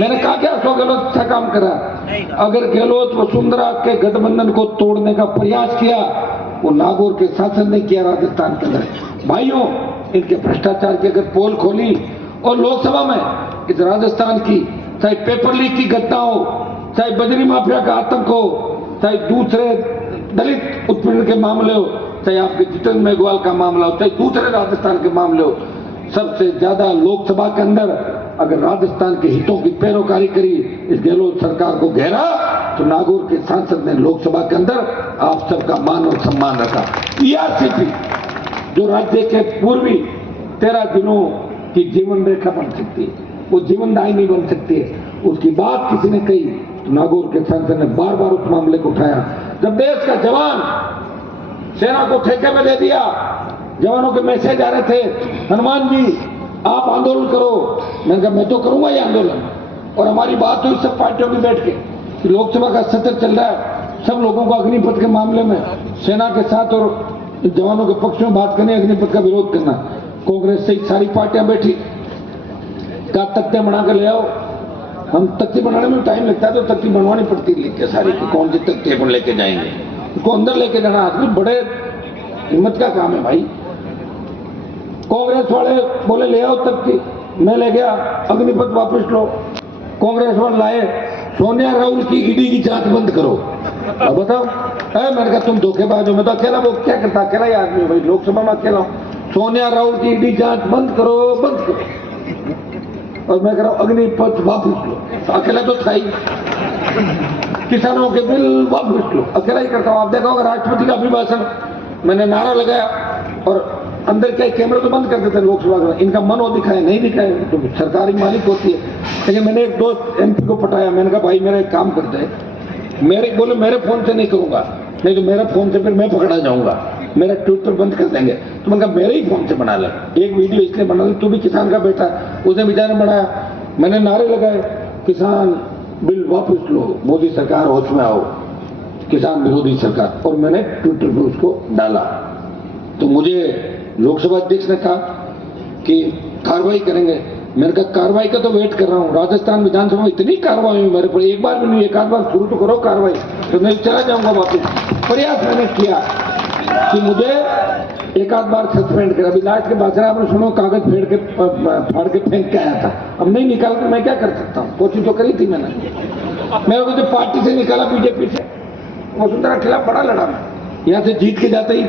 मैंने कहा क्या अशोक गहलोत अच्छा काम करा? अगर गहलोत वसुंधरा के गठबंधन को तोड़ने का प्रयास किया, वो नागौर के सांसद ने किया राजस्थान के अंदर। भाइयों, इनके भ्रष्टाचार की अगर पोल खोली और लोकसभा में इस राजस्थान की, चाहे पेपर लीक की घटना हो, चाहे बजरी माफिया का आतंक हो, चाहे दूसरे दलित उत्पीड़न के मामले हो, चाहे आपके जितेंद्र मेघवाल का मामला हो, चाहे दूसरे राजस्थान के मामले हो, सबसे ज्यादा लोकसभा के अंदर अगर राजस्थान के हितों की पैरोकारी करी इस गहलोत सरकार को घेरा, तो नागौर के सांसद ने लोकसभा के अंदर आप सबका मान और सम्मान रखा। ERCP जो राज्य के पूर्वी 13 जिलों की जीवन रेखा बन सकती है, वो जीवन दायिनी बन सकती है, उसकी बात किसी ने कही तो नागौर के सांसद ने बार बार उस मामले को उठाया। जब देश का जवान सेना को ठेके में दे दिया, जवानों के मैसेज आ रहे थे हनुमान जी आप आंदोलन करो, मैंने कहा मैं तो करूंगा ये आंदोलन। और हमारी बात हुई सब पार्टियों की बैठ के कि लोकसभा का सत्र चल रहा है, सब लोगों को अग्निपथ के मामले में सेना के साथ और जवानों के पक्ष में बात करनी, अग्निपथ का विरोध करना। कांग्रेस सहित सारी पार्टियां बैठी, का तख्ते बना कर ले आओ। हम तख्ती बनाने में टाइम लगता है, तो तख्ती बनवानी पड़ती लिख के सारी की, कौन सी तख्ती को लेके जाएंगे, उसको अंदर लेके जाना आदमी बड़े हिम्मत का काम है भाई। कांग्रेस वाले बोले ले आओ तख्ती, मैं ले गया, अग्निपथ वापस लो। कांग्रेस वाले लाए, सोनिया राहुल की ईडी की जांच बंद करो। अब बताओ, मैंने कहा तुम धोखेबाज हो। मैं तो अकेला, वो क्या करता, अकेला ही आदमी भाई, लोकसभा में अकेला हूं। सोनिया राहुल की ईडी जांच बंद करो, बंद करो। और मैं कह रहा हूं अग्निपथ वापस लो, अकेला तो था ही। किसानों के बिल वापस लो, अकेला ही करता हूं। आप देखा होगा राष्ट्रपति का अभिभाषण मैंने नारा लगाया और अंदर के कैमरे तो बंद कर देते हैं लोकसभा में, इनका मन वो दिखाए नहीं दिखाए तो सरकारी मालिक होती है। लेकिन मैंने एक दोस्त MP को पटाया, मैंने कहा भाई मेरा एक काम करते हैं, मेरे बोले मेरे फोन से नहीं करूंगा, नहीं तो मेरे फोन से फिर मैं पकड़ा जाऊंगा, मेरा ट्विटर बंद कर देंगे। तो मैंने कहा मेरे ही फोन से बना ले, एक वीडियो इसलिए बना ली, तू भी किसान का बेटा, उसने बेचारे बनाया। मैंने नारे लगाए किसान बिल वापस लो, मोदी सरकार होश में आओ, किसान विरोधी सरकार, और मैंने ट्विटर पर उसको डाला। तो मुझे लोकसभा अध्यक्ष ने कहा कि कार्रवाई करेंगे। मैंने कहा कार्रवाई का तो वेट कर रहा हूँ, राजस्थान विधानसभा में इतनी कार्रवाई हुई मेरे पर, एक बार भी नहीं, एक आध बार शुरू तो करो कार्रवाई, तो मैं चला जाऊंगा वापस। प्रयास मैंने किया कि मुझे एक आध बार सस्पेंड करा। अभी लास्ट के बाद आपने सुनो कागज फाड़ के फेंक के आया था, अब नहीं निकाल तो मैं क्या कर सकता हूँ, कोशिश तो करी थी मैंने। मेरे को तो पार्टी से निकाला बीजेपी से, वसुंधरा के खिलाफ बड़ा लड़ा मैं, यहाँ से जीत के जाते ही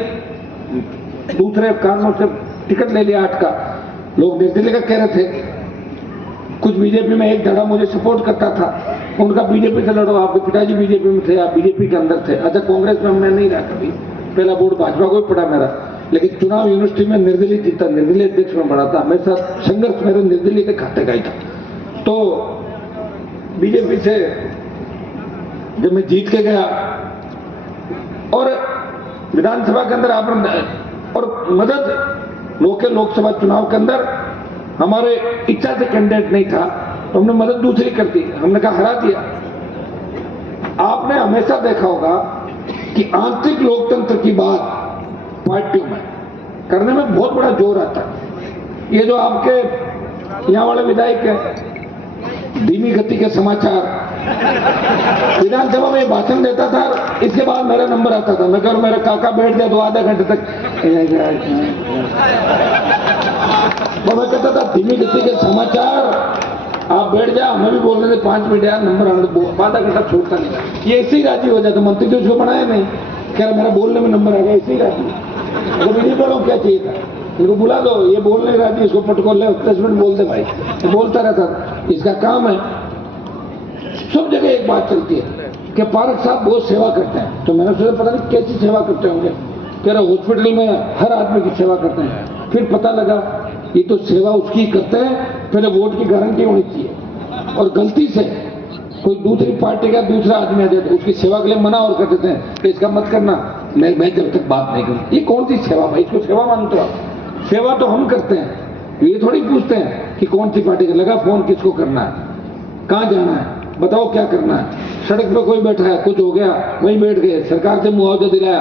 दूसरे कारणों से टिकट ले लिया 8 का, लोग निर्दलीय का कह रहे थे, कुछ बीजेपी में एक धड़ा मुझे सपोर्ट करता था, उनका बीजेपी से लड़ो, आपके पिताजी बीजेपी में थे, आप बीजेपी के अंदर थे। अच्छा, कांग्रेस में मैं नहीं रहा कभी, पहला वोट भाजपा को ही पड़ा मेरा, लेकिन चुनाव यूनिवर्सिटी में निर्दलीय जीता, निर्दलीय अध्यक्ष में बड़ा था, हमेशा संघर्ष मेरे निर्दलीय के खाते का ही था। तो बीजेपी से जब मैं जीत के गया और विधानसभा के अंदर आपने और मदद लोकसभा चुनाव के अंदर हमारे इच्छा से कैंडिडेट नहीं था, तो हमने मदद दूसरी कर दी, हमने कहा हरा दिया। आपने हमेशा देखा होगा कि आंतरिक लोकतंत्र की बात पार्टियों में करने में बहुत बड़ा जोर आता है। ये जो आपके यहाँ वाले विधायक है, धीमी गति के समाचार, विधानसभा में भाषण देता था, इसके बाद मेरा नंबर आता था, मैं कह मेरा काका बैठ जाए तो आधा घंटे तक तो मैं कहता था धीमी गति के समाचार, आप बैठ जाओ, हमें भी बोल रहे थे 5 मिनट यार नंबर आने दो, आधा घंटा छोड़ता नहीं। ये ऐसे ही राजी हो जाता, मंत्री तो उसको बनाया नहीं, कह रहा मेरा बोलने में नंबर आ गया, ऐसे ही राजी। तो नहीं बोलो क्या चाहिए था, इनको बुला दो, ये बोलने राजी, इसको पटको ले 10 मिनट बोल दे भाई, तो बोलता रहता था, इसका काम है। सब जगह एक बात चलती है कि पारक साहब बहुत सेवा करते हैं, तो मैंने सोचा पता नहीं कैसी सेवा करते होंगे, कह रहा हॉस्पिटल में हर आदमी की सेवा करते हैं। फिर पता लगा ये तो सेवा उसकी करते हैं, पहले वोट की गारंटी होनी चाहिए, और गलती से कोई दूसरी पार्टी का दूसरा आदमी आ जाए तो उसकी सेवा के लिए मना और कर देते हैं कि इसका मत करना, मैं जब तक बात नहीं करूँ। ये कौन सी सेवा भाई, इसको सेवा मानते हो? सेवा तो हम करते हैं, ये थोड़ी पूछते हैं कि कौन सी पार्टी का लगा फोन, किसको करना है, कहाँ जाना है, बताओ क्या करना है। सड़क पे कोई बैठा है, कुछ हो गया वहीं बैठ गए, सरकार से मुआवजा दिलाया,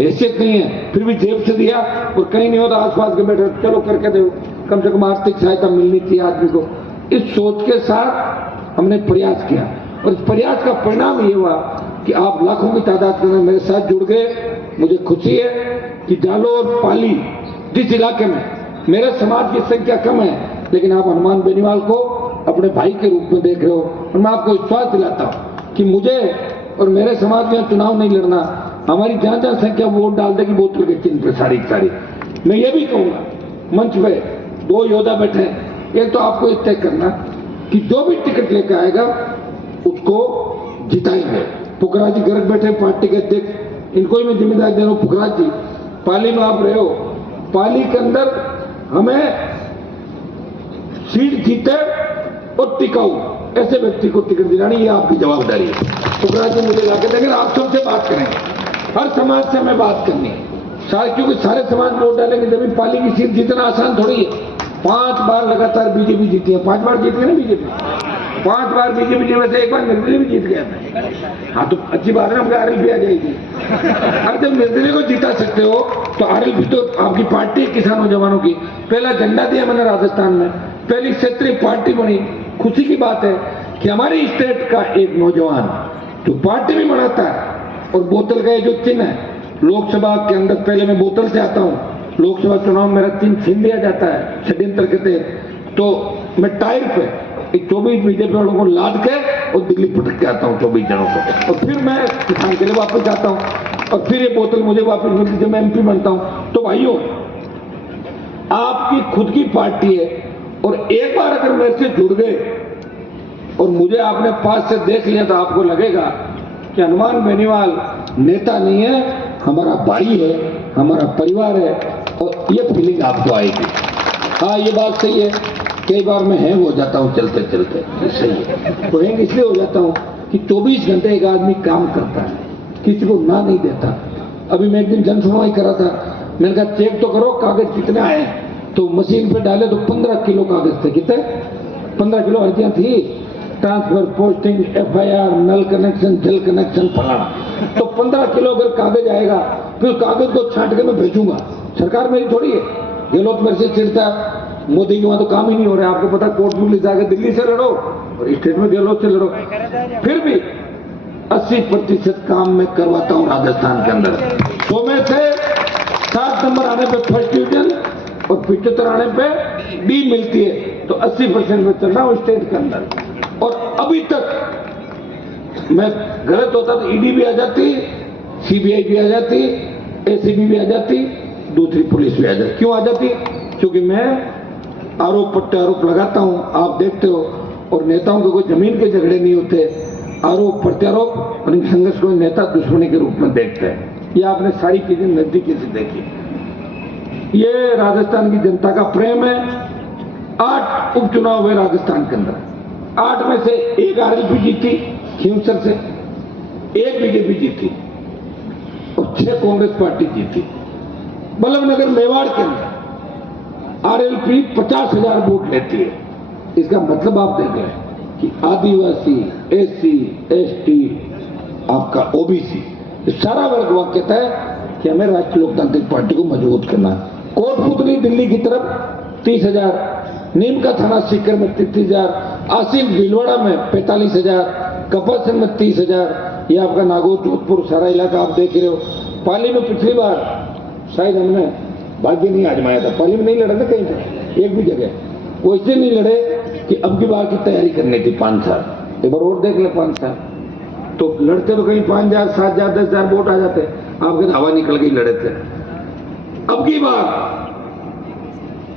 हैसियत नहीं है फिर भी जेब से दिया, और कहीं नहीं होता आसपास के बैठे चलो करके दो, कम से कम आर्थिक सहायता मिलनी चाहिए आदमी को। इस सोच के साथ हमने प्रयास किया, और इस प्रयास का परिणाम ये हुआ कि आप लाखों की तादाद में मेरे साथ जुड़ गए। मुझे खुशी है कि जालोर पाली जिस इलाके में मेरे समाज की संख्या कम है, लेकिन आप हनुमान बेनीवाल को अपने भाई के रूप में देख रहे हो, और मैं आपको विश्वास दिलाता हूं कि मुझे और मेरे समाज में चुनाव नहीं लड़ना, हमारी जहां जहां संख्या वोट डाल देगी बोतल के चिन्ह पे सारी सारी। मैं ये भी कहूंगा, मंच पे 2 योद्धा बैठे हैं, एक तो आपको ये तय करना कि जो भी टिकट लेकर आएगा उसको जिताएंगे। पुखराज जी गर्ग बैठे पार्टी के अध्यक्ष, इनको ही मैं जिम्मेदारी दे रहा हूं। पुखराज जी, पाली में आप रहे हो, पाली के अंदर हमें सीट जीते और टिकाऊ ऐसे व्यक्ति को टिकट दिलानी, ये आपकी जवाबदारी है। पुखराज जी मुझे लाके देंगे, आप सबसे बात करेंगे, हर समाज से हमें बात करनी है सारे, क्योंकि सारे समाज वोट डालेंगे, जब पाली की सीट जीतना आसान थोड़ी है। 5 बार लगातार बीजेपी जीती है, 5 बार जीती है ना बीजेपी, 5 बार बीजेपी जीती, वैसे एक बार निर्दलीय भी जीत गया था। हाँ तो अच्छी बात है, हमको आरएलपी आ जाएगी। अरे जब निर्दलीय को जीता सकते हो तो आरएलपी तो आपकी पार्टी है किसानों जवानों की, पहला झंडा दिया मैंने राजस्थान में, पहली क्षेत्रीय पार्टी बनी। खुशी की बात है कि हमारी स्टेट का एक नौजवान जो पार्टी भी बनाता है, और बोतल का ये जो चिन्ह है लोकसभा के अंदर, पहले मैं बोतल से आता हूँ, लोकसभा चुनाव में मेरा चिन्ह छीन दिया जाता है षड्यंत्र के तहत, तो मैं टायर पे 24 बीजेपी वालों को लाद के और दिल्ली पटक के आता हूँ 24 जनों को, और फिर मैं किसान के लिए वापस आता हूँ, और फिर ये बोतल मुझे वापस मिलती जब मैं एमपी बनता हूँ। तो भाइयों, आपकी खुद की पार्टी है, और एक बार अगर मेरे से जुड़ गए और मुझे आपने पास से देख लिया तो आपको लगेगा कि हनुमान बेनीवाल नेता नहीं है, हमारा भाई है, हमारा परिवार है, और ये फीलिंग आपको आएगी। हाँ ये बात सही है, कई बार मैं हैंग हो जाता हूँ चलते चलते, सही है, तो हैंग इसलिए हो जाता हूँ कि 24 घंटे एक आदमी काम करता है, किसी को ना नहीं देता। अभी मैं एक दिन जनसुनवाई करा था, मैंने कहा चेक तो करो कागज कितने आए, तो मशीन पे डाले तो 15 किलो कागज थे। कितने? 15 किलो अर्जियां थी, ट्रांसफर, पोस्टिंग, FIR, नल कनेक्शन, जल कनेक्शन, फलाना। तो 15 किलो अगर कागज आएगा, फिर कागज को छांट के मैं भेजूंगा, सरकार मेरी थोड़ी है। गहलोत मेरे से चिढ़ता, मोदी के वहां तो काम ही नहीं हो रहा है, आपको पता, कोर्ट पुलिस जाकर दिल्ली से लड़ो और स्टेट में गहलोत से लड़ो। फिर भी 80% काम मैं करवाता हूँ राजस्थान के अंदर। 100 में से 7 नंबर आने पे फर्स्ट डिवीजन और 75 आने पे डी मिलती है, तो 80% में चल रहा हूँ स्टेट के अंदर। और अभी तक मैं गलत होता तो ईडी भी आ जाती, CBI भी आ जाती, ACB भी आ जाती, दूसरी पुलिस भी आ जाती। क्यों आ जाती? क्योंकि मैं आरोप प्रत्यारोप लगाता हूं, आप देखते हो, और नेताओं के कोई जमीन के झगड़े नहीं होते, आरोप प्रत्यारोप और इन संघर्ष को नेता दुश्मनी के रूप में देखते हैं। ये आपने सारी चीजें नजदीकी से देखी। ये राजस्थान की जनता का प्रेम है। 8 उपचुनाव हुए राजस्थान के अंदर, 8 में से 1 आरएलपी जीती खींवसर से, 1 बीजेपी जीती और 6 कांग्रेस पार्टी जीती। बल्लभनगर मेवाड़ के अंदर आरएलपी 50,000 वोट लेती है। इसका मतलब आप देख लें कि आदिवासी, एससी, एसटी, आपका ओबीसी, ये सारा वर्ग वह कहता है कि हमें राष्ट्रीय लोकतांत्रिक पार्टी को मजबूत करना है। कोटपुतली दिल्ली की तरफ 30,000, नीम का थाना सीकर में 33,000, आसिफ भीलवाड़ा में 45,000, कपासन में 30,000, ये आपका नागौर, जोधपुर, सारा इलाका आप देख रहे हो। पाली में पिछली बार शायद हमने भाग्य नहीं आजमाया था, पाली में नहीं लड़े थे कहीं पर एक भी जगह, वो इसलिए नहीं लड़े कि अब की बार की तैयारी करनी थी 5 साल, एक बार और देख ले 5 साल, तो लड़ते तो कहीं 5,000, 7,000, 10,000 वोट आ जाते, आपके हवा निकल गई, लड़े थे। अब की बार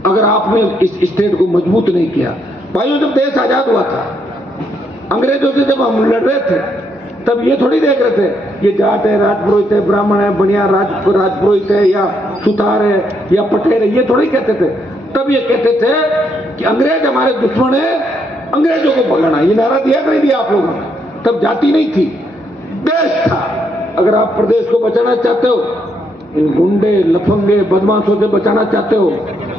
अगर आपने इस स्टेट को मजबूत नहीं किया, भाइयों जब देश आजाद हुआ था, अंग्रेजों से जब हम लड़ रहे थे, तब ये थोड़ी देख रहे थे ये जाट है, राजपुरोहित है, ब्राह्मण है, बनिया राजपुरोहित है, या सुतार है, या पटेल है, ये थोड़ी कहते थे। तब ये कहते थे कि अंग्रेज हमारे दुश्मन है, अंग्रेजों को भगाना। ये नारा दिया नहीं दिया आप लोगों ने? तब जाति नहीं थी, देश था। अगर आप प्रदेश को बचाना चाहते हो, इन गुंडे, लफंगे, बदमाशों से बचाना चाहते हो,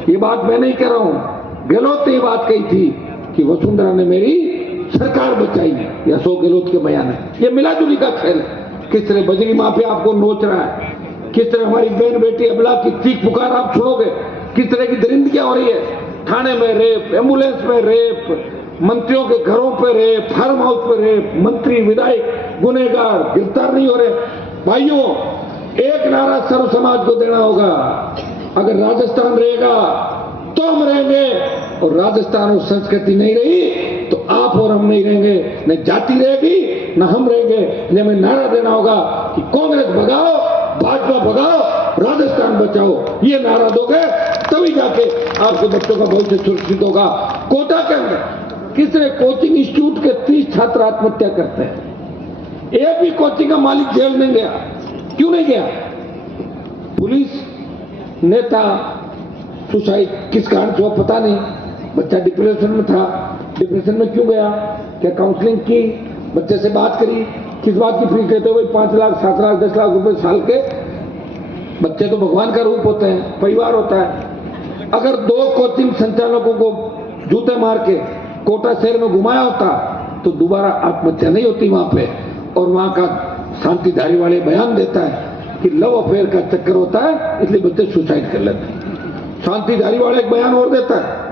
ये बात मैं नहीं कह रहा हूं, गहलोत ने ये बात कही थी कि वसुंधरा ने मेरी सरकार बचाई, या 100 गहलोत के बयान है। ये मिलाजुली का खेल है। किस तरह बजरी माफिया आपको नोच रहा है, किस तरह हमारी बहन बेटी अबला की चीख पुकार आप सुनोगे, किस तरह की दरिंदगियां हो रही है, थाने में रेप, एम्बुलेंस में रेप, मंत्रियों के घरों पे रेप, फार्म हाउस पे रेप, मंत्री विधायक गुनहगार गिरफ्तार नहीं हो रहे। भाइयों, एक नारा सर्व समाज को देना होगा, अगर राजस्थान रहेगा तो हम रहेंगे, और राजस्थान और संस्कृति नहीं रही तो आप और हम नहीं रहेंगे, न जाति रहेगी न हम रहेंगे। इसलिए हमें नारा देना होगा कि कांग्रेस भगाओ, भाजपा भगाओ, राजस्थान बचाओ। ये नारा दोगे तभी जाके आपके बच्चों का भविष्य सुरक्षित होगा। कोटा के अंदर किस तरह कोचिंग इंस्टीट्यूट के 30 छात्र आत्महत्या करते हैं, एक भी कोचिंग का मालिक जेल नहीं गया। क्यों नहीं गया? पुलिस नेता सुसाइड किस कारण से हुआ पता नहीं, बच्चा डिप्रेशन में था, डिप्रेशन में क्यों गया, क्या काउंसलिंग की, बच्चे से बात करी, किस बात की फीस लेते हो भाई? 5 लाख, 7 लाख, 10 लाख रुपए साल के। बच्चे तो भगवान का रूप होते हैं, परिवार होता है। अगर 2 कोचिंग संचालकों को जूते मार के कोटा शहर में घुमाया होता तो दोबारा आत्महत्या नहीं होती वहां पे। और वहां का शांति धारीवाल बयान देता है कि लव अफेयर का चक्कर होता है, इसलिए बच्चे सुसाइड कर लेते हैं। शांति धारीवाल एक बयान और देता है,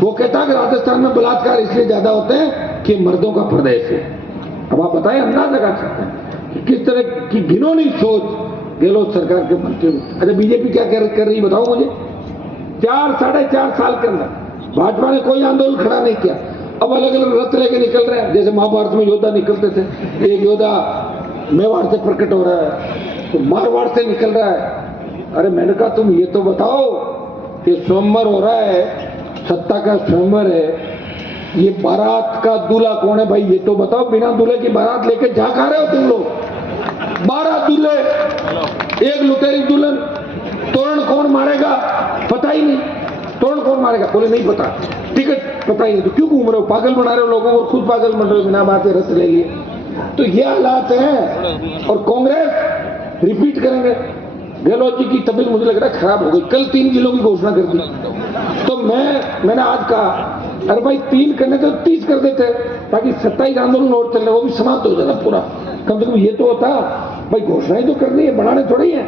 वो कहता है कि राजस्थान में बलात्कार इसलिए ज्यादा होते हैं कि मर्दों का प्रदेश है। अब आप बताएं, अंदाज लगा सकते हैं कि किस तरह की घिनौनी सोच गहलोत सरकार के मंत्री। अच्छा, बीजेपी क्या कर रही बताओ मुझे? 4-4.5 साल के अंदर भाजपा ने कोई आंदोलन खड़ा नहीं किया। अब अलग अलग रथ लेके निकल रहे हैं, जैसे महाभारत में योद्धा निकलते थे, एक योद्धा मेवाड़ से प्रकट हो रहा है तो मारवाड़ से निकल रहा है। अरे मैंने कहा तुम ये तो बताओ कि स्वयंवर हो रहा है, सत्ता का स्वयंवर है, ये बारात का दूल्हा कौन है भाई? ये तो बताओ। बिना दूल्हे की बारात लेके जा खा रहे हो तुम लोग? 12 दूल्हे, एक लुटेरी दुल्हन, तोरण कौन मारेगा पता ही नहीं। तोरण कौन मारेगा? बोले नहीं पता, टिकट पता ही नहीं, तो क्यों घूम रहे हो? पागल बना रहे हो लोगों को, खुद पागल बन रहे हो, बिना बातें रस ले लिए। तो ये हालात हैं। और कांग्रेस रिपीट करेंगे। गहलोत जी की तबीयत मुझे लग रहा है खराब हो गई, कल 3 जिलों की घोषणा कर दी। तो मैंने आज कहा अरे भाई 3 करने तो 30 कर देते, ताकि 27 आंदोलन और चल रहे, वो भी समाप्त हो जाता पूरा। कम से कम ये तो होता भाई, घोषणाएं तो करनी है, बढ़ाने थोड़ी है।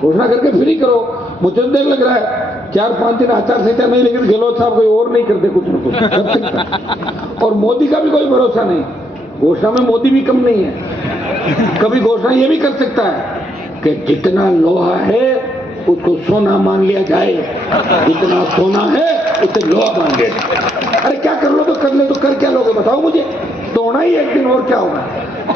घोषणा करके फिर ही करो। मुझे देर लग रहा है 4-5 दिन आचार संहिता नहीं, लेकिन गहलोत साहब कोई और नहीं करते कुछ न कुछ कर सकता। और मोदी का भी कोई भरोसा नहीं, घोषणा में मोदी भी कम नहीं है। कभी घोषणा ये भी कर सकता है कि जितना लोहा है उसको सोना मान लिया जाए, जितना सोना है उसे लोहा मान लिया। अरे क्या कर लो तो कर ले, तो कर क्या लोगे बताओ मुझे? तो होना ही एक दिन, और क्या होगा?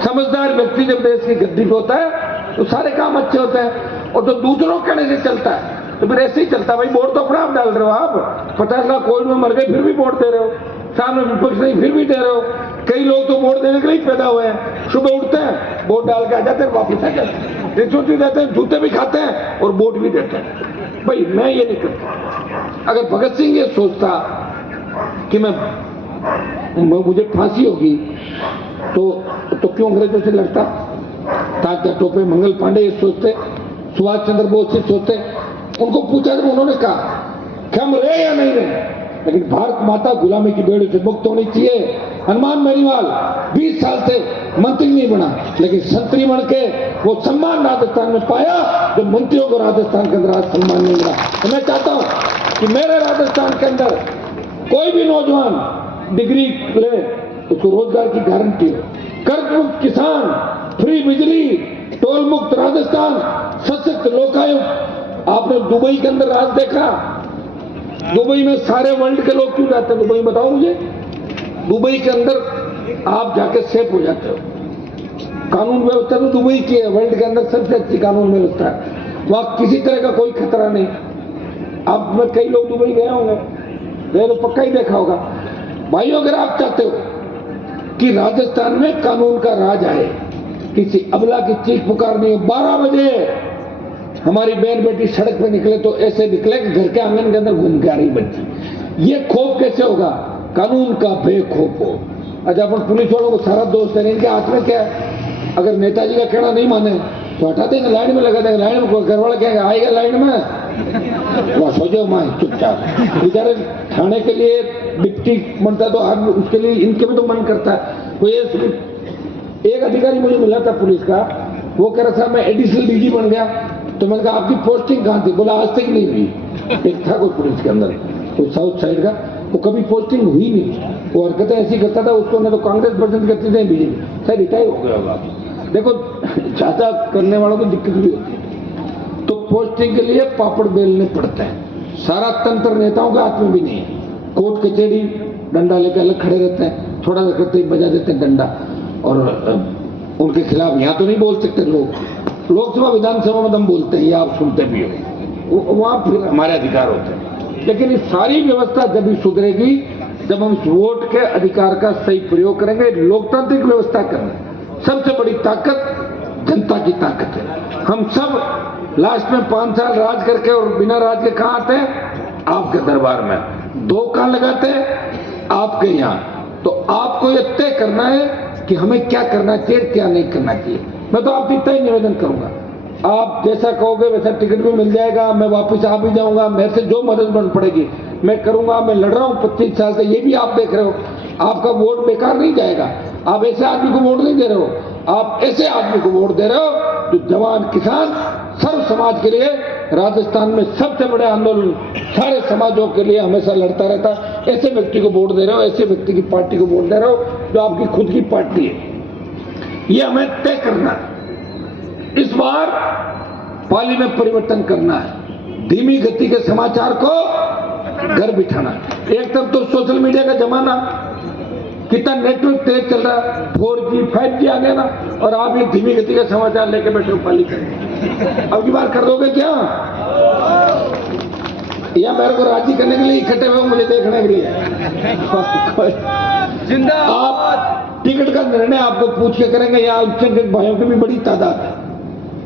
समझदार व्यक्ति जब देश की गद्दी पे होता है तो सारे काम अच्छे होते हैं। और जो दूसरों कहने से चलता है तो फिर ऐसे ही चलता भाई। वोट तो अपना आप डाल रहे हो आप, 50 लाख कोविड में मर गए फिर भी वोट दे रहे हो, सामने विपक्ष नहीं फिर भी दे रहे हो। कई लोग तो वोट देने के लिए पैदा हुए हैं, सुबह उठते हैं वोट डाल के आ जाते हैं, वापिस आ जाते हैं, रिश्वत भी देते हैं, जूते भी खाते हैं और वोट भी देते हैं। भाई मैं ये नहीं करता। अगर भगत सिंह ये सोचता कि मुझे फांसी होगी तो क्यों अंग्रेजों से लड़ता? तात्या टोपे, मंगल पांडे ये सोचते, सुभाष चंद्र बोस से सोचते। उनको पूछा जब उन्होंने कहा कि हम रहे या नहीं रहे, लेकिन भारत माता गुलामी की बेड़े से मुक्त होनी चाहिए। हनुमान मेरीवाल 20 साल से मंत्री नहीं बना, लेकिन संतरी बन के वो सम्मान राजस्थान में पाया जो मंत्रियों को राजस्थान के अंदर आज सम्मान नहीं मिला। तो मैं चाहता हूं कि मेरे राजस्थान के अंदर कोई भी नौजवान डिग्री ले, उसको रोजगार की गारंटी हो, कर्ज मुक्त किसान, फ्री बिजली, टोल मुक्त राजस्थान, सशक्त लोकायुक्त। आपने दुबई के अंदर राज देखा? दुबई में सारे वर्ल्ड के लोग क्यों जाते हैं दुबई, बताओ मुझे? दुबई के अंदर आप जाके सेफ हो जाते हो। कानून व्यवस्था तो दुबई की है, वर्ल्ड के अंदर सबसे अच्छी कानून व्यवस्था है, वहां किसी तरह का कोई खतरा नहीं। अब में कई लोग दुबई गए होंगे, गए तो पक्का ही देखा होगा। भाइयों, अगर आप चाहते हो कि राजस्थान में कानून का राज आए, किसी अबला की चीख पुकार नहीं हो, 12 बजे हमारी बहन बेटी सड़क पे निकले तो ऐसे निकले कि घर के आंगन के अंदर घूम के आ रही बच्ची। ये खौफ कैसे होगा? कानून का बेखौफ हो। अच्छा, अपन पुलिस वालों को सारा दोष देंगे, इनके हाथ में क्या है? अगर नेताजी का कहना नहीं माने तो हटा देंगे, लाइन में लगा देंगे। लाइन में घर वाला कहेंगे आएगा लाइन में, वह सो जाओ माए चुपचाप। बेचारे थाने के लिए डिप्टी बनता तो आज उसके लिए इनके भी तो मन करता है। कोई एक अधिकारी मुझे मिला था पुलिस का, वो कह रहा था मैं एडिशनल डीजी बन गया। तो मैंने कहा आपकी पोस्टिंग कहाँ थी? बोला आज तक नहीं हुई। एक था कोई पुलिस के अंदर, कोई साउथ साइड का, वो कभी पोस्टिंग हुई नहीं। वो हरकतें ऐसी करता था, उसको न तो कांग्रेस पसंद करती थी बीजेपी, शायद रिटायर हो गया होगा। देखो, ज्यादा करने वालों को दिक्कत भी होती है। तो पोस्टिंग के लिए पापड़ बेलने पड़ते हैं। सारा तंत्र नेताओं के हाथ में भी नहीं है। कोर्ट कचहरी डंडा लेकर अलग खड़े रहते हैं, थोड़ा सा करते ही बजा देते हैं डंडा, और उनके खिलाफ यहाँ तो नहीं बोल सकते लोग। लोकसभा विधानसभा में हम बोलते हैं, ये आप सुनते भी हो, वहां फिर हमारे अधिकार होते हैं। लेकिन ये सारी व्यवस्था जब भी सुधरेगी जब हम इस वोट के अधिकार का सही प्रयोग करेंगे। लोकतांत्रिक व्यवस्था करना, सबसे बड़ी ताकत जनता की ताकत है। हम सब लास्ट में 5 साल राज करके और बिना राज के कहां आते हैं? आपके दरबार में। धोखा लगाते हैं आपके यहाँ। तो आपको ये तय करना है कि हमें क्या करना चाहिए, क्या नहीं करना चाहिए। मैं तो आपसे इतना ही निवेदन करूंगा, आप जैसा कहोगे वैसा टिकट भी मिल जाएगा, मैं वापस आ भी जाऊंगा, मेरे से जो मदद बन पड़ेगी मैं करूंगा। मैं लड़ रहा हूं 25 साल से, ये भी आप देख रहे हो। आपका वोट बेकार नहीं जाएगा। आप ऐसे आदमी को वोट नहीं दे रहे हो, आप ऐसे आदमी को वोट दे रहे हो जो जवान किसान सर्व समाज के लिए, राजस्थान में सबसे बड़े आंदोलन सारे समाजों के लिए हमेशा लड़ता रहता है। ऐसे व्यक्ति को वोट दे रहे हो, ऐसे व्यक्ति की पार्टी को वोट दे रहे हो जो आपकी खुद की पार्टी है। ये हमें तय करना है। इस बार पाली में परिवर्तन करना है। धीमी गति के समाचार को घर बिठाना। एक तरफ तो सोशल मीडिया का जमाना, कितना नेटवर्क तेज चल रहा है, 4G 5G आ गया ना, और आप ये धीमी गति का समाचार लेके बैठे हो पाली करें। अब की बार कर दोगे क्या? या मेरे को राजी करने के लिए इकट्ठे हुए मुझे देखने के लिए? आप टिकट का निर्णय आपको पूछ के करेंगे, या अल्पसंख्यक भाइयों की भी बड़ी तादाद है,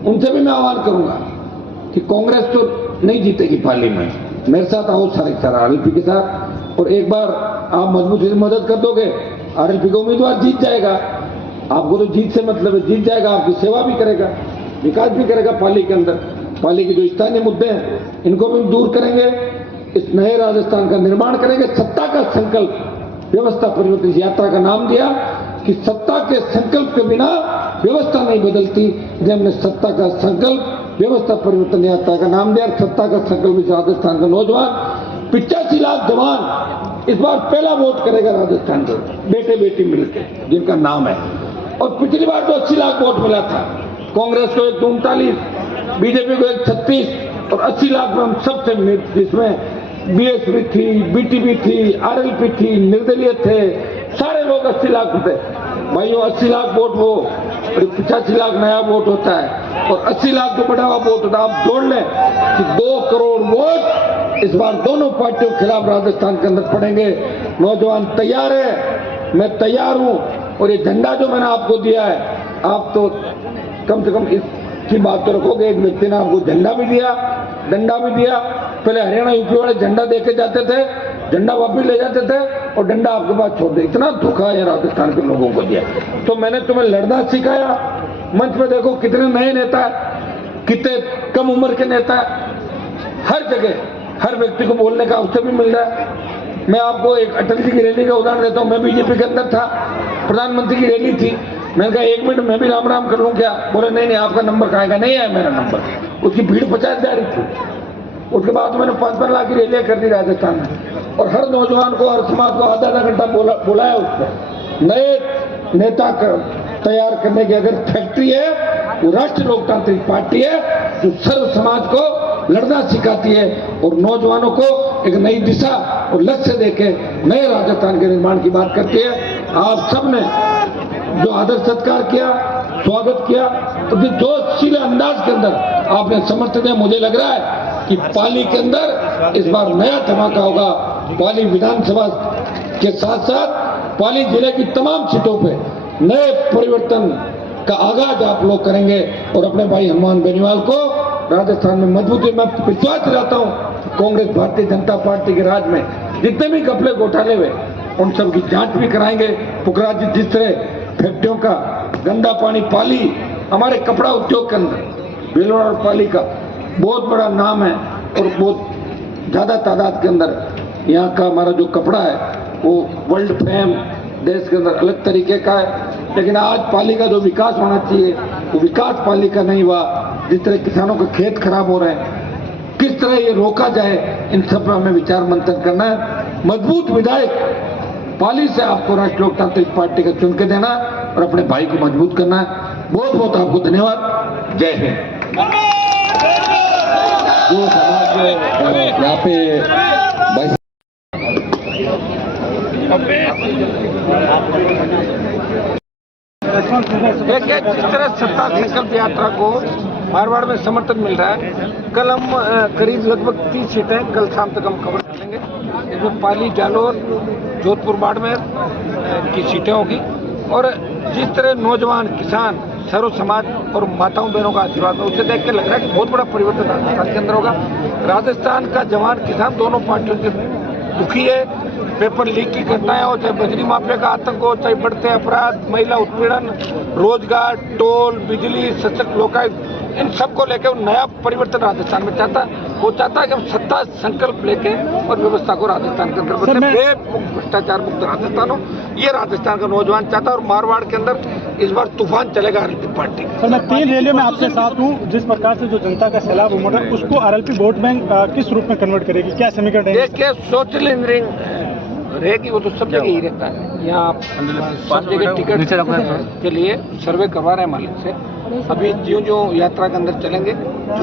उनसे भी मैं आह्वान करूंगा कि कांग्रेस तो नहीं जीतेगी पाली में, मेरे साथ आओ सारा आरएलपी के साथ, और एक बार आप मजबूती से मदद कर दोगे, आरएलपी का उम्मीदवार जीत जाएगा। आपको तो जीत से मतलब है, जीत जाएगा, आपकी सेवा भी करेगा, विकास भी करेगा पाली के अंदर। पाली के जो स्थानीय मुद्दे हैं इनको भी दूर करेंगे, इस नए राजस्थान का निर्माण करेंगे। सत्ता का संकल्प, व्यवस्था परिवर्तन यात्रा का नाम दिया कि सत्ता के संकल्प के बिना व्यवस्था नहीं बदलती, इसलिए हमने सत्ता का संकल्प व्यवस्था परिवर्तन यात्रा का नाम दिया। सत्ता का संकल्प इस राजस्थान का नौजवान 85 लाख जवान इस बार पहला वोट करेगा राजस्थान को, बेटे बेटी मिलकर, जिनका नाम है। और पिछली बार तो 80 लाख वोट मिला था, कांग्रेस को 139, बीजेपी को 136, और 80 लाख में हम सबसे जिसमें बीएसपी थी, बीटीपी थी, आरएलपी थी, निर्दलीय थे, सारे लोग 80 लाख रुपए। भाई 80 लाख वोट वो और 85 लाख नया वोट होता है और 80 लाख जो बढ़ा हुआ वोट होता है। आप जोड़ लें कि 2 करोड़ वोट इस बार दोनों पार्टियों के खिलाफ राजस्थान के अंदर पड़ेंगे। नौजवान तैयार है, मैं तैयार हूं और ये झंडा जो मैंने आपको दिया है, आप तो कम से कम इसकी बात तो रखोगे। एक व्यक्ति ने आपको झंडा भी दिया, डंडा भी दिया। पहले हरियाणा यूपी वाले झंडा देके जाते थे, झंडा वापस ले जाते थे और डंडा आपके पास छोड़ दे। इतना धोखा ये राजस्थान के लोगों को दिया। तो मैंने तुम्हें लड़ना सिखाया। मंच पे देखो कितने नए नेता, कितने कम उम्र के नेता, हर जगह हर व्यक्ति को बोलने का अवसर भी मिल रहा है। मैं आपको एक अटल जी की रैली का उदाहरण देता हूं। मैं बीजेपी के अंदर था, प्रधानमंत्री की रैली थी। मैंने कहा 1 मिनट मैं भी राम राम कर लूं क्या? बोले नहीं आपका नंबर कहाँ आएगा? नहीं आया मेरा नंबर। उसकी भीड़ 50 जा रही थी। उसके बाद मैंने 5-5 लाख की रैलियां कर दी राजस्थान में और हर नौजवान को, हर समाज को आधा घंटा बुलाया। उसको नए नेता तैयार करने की अगर फैक्ट्री है, वो राष्ट्रीय लोकतांत्रिक पार्टी है जो सर्व समाज को लड़ना सिखाती है और नौजवानों को एक नई दिशा और लक्ष्य देके नए राजस्थान के निर्माण की बात करती है। आप सबने जो आदर सत्कार किया, स्वागत किया, तो जोशीले अंदाज के अंदर आपने समर्थन दिया। मुझे लग रहा है कि पाली के अंदर इस बार नया धमाका होगा। पाली विधानसभा के साथ साथ पाली जिले की तमाम सीटों पे नए परिवर्तन का आगाज आप लोग करेंगे और अपने भाई हनुमान बेनीवाल को राजस्थान में मजबूती। मैं विश्वास दिलाता हूं कांग्रेस भारतीय जनता पार्टी के राज में जितने भी घपले घोटाले हुए उन सब की जांच भी कराएंगे। पुखराज जी जिस तरह फैक्ट्रियों का गंदा पानी, पाली हमारे कपड़ा उद्योग के अंदर भीलवाड़ा और पाली का बहुत बड़ा नाम है और बहुत ज्यादा तादाद के अंदर यहाँ का हमारा जो कपड़ा है वो वर्ल्ड फेम देश के अंदर अलग तरीके का है। लेकिन आज पाली का जो विकास होना चाहिए वो विकास पाली का नहीं हुआ। जिस तरह किसानों के खेत खराब हो रहे हैं, किस तरह ये रोका जाए, इन सब पर हमें विचार मंथन करना है। मजबूत विधायक पाली से आपको राष्ट्रीय लोकतांत्रिक पार्टी का चुन के देना और अपने भाई को मजबूत करना है। बहुत बहुत आपको धन्यवाद। जय हिंद। जो समाज यहाँ पे भाई देखिए जिस तरह सत्ता संकल्प यात्रा को मारवाड़ में समर्थन मिल रहा है, कल हम करीब लगभग 30 सीटें कल शाम तक हम कवर कर लेंगे। इसमें पाली, जालोर, जोधपुर, बाड़मेर की सीटें होगी और जिस तरह नौजवान, किसान, सर्व समाज और माताओं बहनों का आशीर्वाद है, उसे देख के लग रहा है कि बहुत बड़ा परिवर्तन राजस्थान के अंदर होगा। राजस्थान का जवान, किसान दोनों पार्टियों के दुखी है। पेपर लीक की घटनाएं हो, चाहे बजरी माफिया का आतंक हो, चाहे बढ़ते अपराध, महिला उत्पीड़न, रोजगार, टोल, बिजली, सशक्त लोकायुक्त, इन सबको लेकर नया परिवर्तन राजस्थान में चाहता है। वो चाहता है कि हम सत्ता संकल्प लेके और व्यवस्था को राजस्थान के अंदर मुक्त, भ्रष्टाचार मुक्त राजस्थान हो, ये राजस्थान का नौजवान चाहता है। और मारवाड़ के अंदर इस बार तूफान चलेगा आरएलपी पार्टी का। सर, मैं 3 रैलियों में आपके साथ हूँ। जिस प्रकार से जो जनता का सैलाब उमड़ रहा है उसको आरएलपी वोट बैंक किस रूप में कन्वर्ट करेगी, क्या समीकरण है? देखिए सोशल इंजीनियरिंग रहेगी, वो तो सब जगह ही रहता है। यहाँ आप सब जगह टिकट के लिए सर्वे करवा रहे हैं मालिक से। अभी जो यात्रा के अंदर चलेंगे,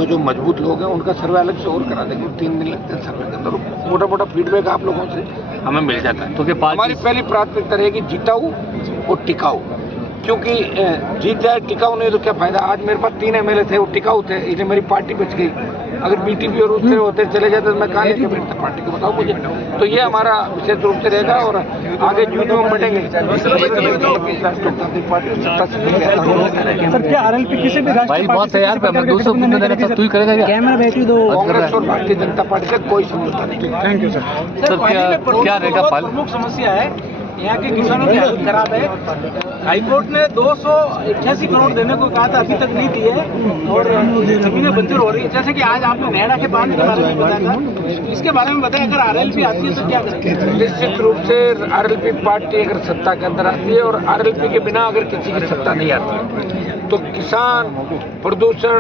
जो मजबूत लोग हैं उनका सर्वे अलग से और करा देंगे। 3 दिन लगते हैं सर्वे के अंदर। मोटा फीडबैक आप लोगों से हमें मिल जाता है। तो हमारी पहली प्राथमिकता रहेगी जिताऊ और टिकाऊ, क्योंकि जीत जाए टिकाऊ नहीं तो क्या फायदा। आज मेरे पास 3 MLA थे, वो टिकाऊ थे, इसलिए मेरी पार्टी बच गई। अगर बीटीपी और उससे होते चले जाते तो मैं कहाँ लेके बैठता पार्टी को, बताओ मुझे। तो ये हमारा विशेष रूप से रहेगा और आगे जो हम बढ़ेंगे पार्टी सत्ता से। सर, क्या आरएलपी किसी भी राष्ट्रीय कांग्रेस और भारतीय जनता पार्टी से कोई समझौता नहीं। Thank you sir. क्या रहेगा? प्रमुख समस्या है यहाँ के किसानों की हालत खराब है। हाईकोर्ट ने 288 करोड़ देने को कहा था, अभी तक नहीं दिए और जमीनें बंजर हो रही है। जैसे कि आज आपने नैना के बांध के बारे में बताया था, इसके बारे में बताया। अगर आरएलपी आती है तो क्या करेंगे? निश्चित रूप से आरएलपी पार्टी अगर सत्ता के अंदर आती है और आरएलपी के बिना अगर किसी की सत्ता नहीं आती तो किसान, प्रदूषण,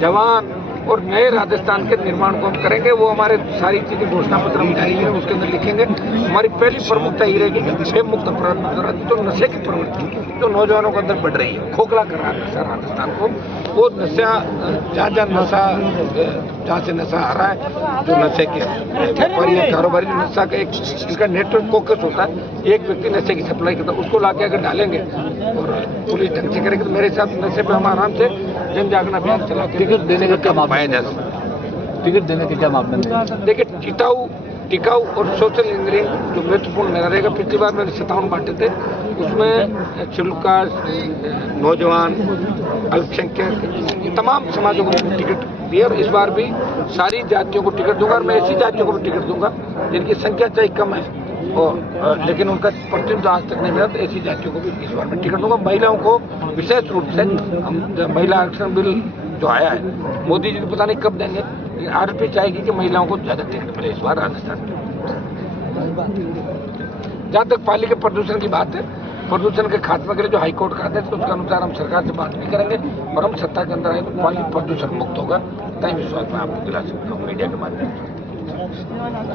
जवान, और नए राजस्थान के निर्माण को हम करेंगे। वो हमारे सारी चीजें घोषणा पत्र हम जारी करेंगे, उसके अंदर लिखेंगे। हमारी पहली प्रमुखता ये रहेगी कि नशे मुक्त प्रवृत्ति, तो नशे की प्रवृत्ति जो नौजवानों के अंदर बढ़ रही है, खोखला कर रहा है नशा राजस्थान को, वो नशा जहाँ से नशा आ रहा है, जो नशे के व्यापारी है, कारोबारी, नशा का एक इनका नेटवर्क फोकस होता है, एक व्यक्ति नशे की सप्लाई करता है, उसको लाके अगर डालेंगे और पुलिस ढंग से करेगी तो मेरे हिसाब से नशे पे हम आराम से जन जागरण अभियान चला के टिकट देने का क्या पाया जा सकता। टिकट देने के क्या मापदंड है? देखिए, टिकाऊ और सोशल इंजीनियरिंग जो महत्वपूर्ण निर्णय रहेगा। पिछली बार मैंने 57 बांटे थे, उसमें शेड्यूल कास्ट, नौजवान, अल्पसंख्यक, तमाम समाजों को टिकट दिए और इस बार भी सारी जातियों को टिकट दूंगा और मैं ऐसी जातियों को भी टिकट दूंगा जिनकी संख्या चाहे कम है और लेकिन उनका प्रतिनिधित्व आज तक नहीं मिला, तो ऐसी जातियों को भी इस बार मैं टिकट दूंगा। महिलाओं को विशेष रूप से हम महिला आरक्षण बिल जो आया है, मोदी जी पता नहीं कब देंगे, लेकिन आरपी चाहेगी कि महिलाओं को ज्यादा टिकट मिले इस बार राजस्थान में। जहाँ तक पालिका प्रदूषण की बात है, प्रदूषण के खात्मे के लिए जो हाईकोर्ट का आदेश है उसके अनुसार हम सरकार से बात भी करेंगे और हम सत्ता के अंदर आए तो पालिका प्रदूषण मुक्त होगा। तय विश्वास मैं आपको दिला सकता हूँ मीडिया के माध्यम से।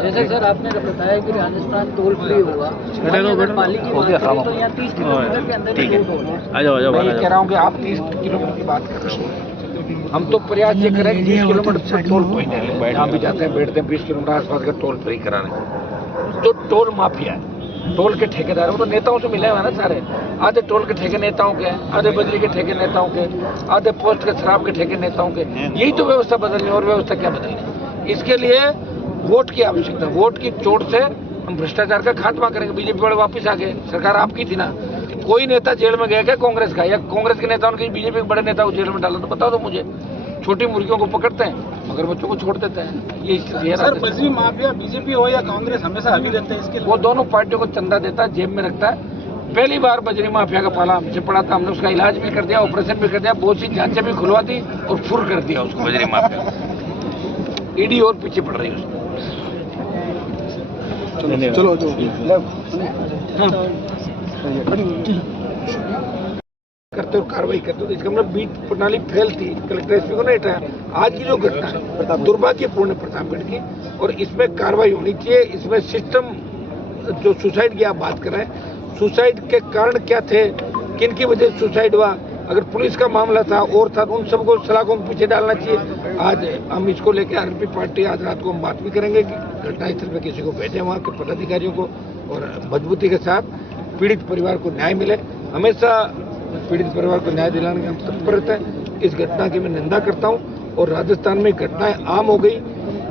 जैसे सर आपने बताया कि राजस्थान टोल फ्री होगा, पालिका तो यहाँ 30 किलोमीटर के अंदर ही टोल होगा। मैं ये कह रहा हूँ कि आप 30 किलोमीटर की बात कर रहे हैं, हम तो प्रयास ये करें 20 किलोमीटर पर टोल पॉइंट है, जहाँ भी जाते हैं बैठते हैं 20 किलोमीटर आसपास का टोल फ्री कराने। जो टोल माफिया है, टोल के ठेकेदार, वो तो नेताओं से मिले हुए ना सारे, आधे टोल के ठेके नेताओं के, आधे बजरी के ठेके नेताओं के, आधे पोस्ट के शराब के ठेके नेताओं के। यही तो व्यवस्था बदलनी, और व्यवस्था क्या बदलनी? इसके लिए वोट की आवश्यकता, वोट की चोट से हम भ्रष्टाचार का खात्मा करेंगे। बीजेपी वाले वापिस आ गए, सरकार आपकी थी ना, कोई नेता जेल में गया क्या कांग्रेस का, या कांग्रेस के नेताओं ने बीजेपी के बड़े नेता को जेल में डाला? तो बता दो मुझे। छोटी मुर्गियों को पकड़ते हैं मगर बच्चों को छोड़ देते हैं, ये स्थिति है। सर, बजरी माफिया बीजेपी हो या कांग्रेस हमेशा अभी रहते हैं इसके लिए। वो दोनों पार्टियों को चंदा देता है, जेब में रखता है। पहली बार बजरी माफिया का पाला हमसे पड़ा था, हमने उसका इलाज भी कर दिया, ऑपरेशन भी कर दिया, बहुत सी जांचें भी खुलवा दी और फुर कर दिया उसको बजरी माफिया। ईडी और पीछे पड़ रही है उसको। चलो करते और कार्रवाई करते, तो इसका मतलब बीट प्रणाली फैलती, कलेक्टर एसपी को नहीं हटाया। आज की जो घटना है दुर्भाग्यपूर्ण प्रतापगढ़ की, और इसमें कार्रवाई होनी चाहिए। इसमें सिस्टम, जो सुसाइड की आप बात कर रहे हैं, सुसाइड के कारण क्या थे, किन की वजह से सुसाइड हुआ, अगर पुलिस का मामला था और था, उन सबको सलाखों में पीछे डालना चाहिए। आज हम इसको लेकर आरपी पार्टी, आज रात को हम बात भी करेंगे कि घटनास्थल पे किसी को भेजें, वहाँ के पदाधिकारियों को, और मजबूती के साथ पीड़ित परिवार को न्याय मिले। हमेशा पीड़ित परिवार को न्याय दिलाने के हम तत्पर रहते हैं। इस घटना की मैं निंदा करता हूँ, और राजस्थान में घटनाएं आम हो गई,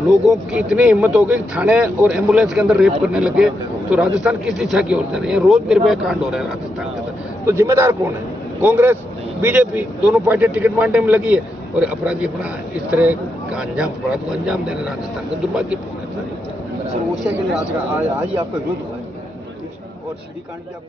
लोगों की इतनी हिम्मत हो गई, थाने और एम्बुलेंस के अंदर रेप करने लगे, तो राजस्थान किस दिशा की ओर जा रही है? रोज निर्भया कांड हो रहा है राजस्थान के अंदर। तो जिम्मेदार कौन है? कांग्रेस, बीजेपी, दोनों पार्टियां टिकट बांटने में लगी है, और अपराधी अपना इस तरह का अंजाम पड़ा, तो अंजाम देना राजस्थान का दुर्भाग्यपूर्ण है। सर, ओडिशा के लिए आज ही आपका विरोध हुआ है और सीडी कांड की आप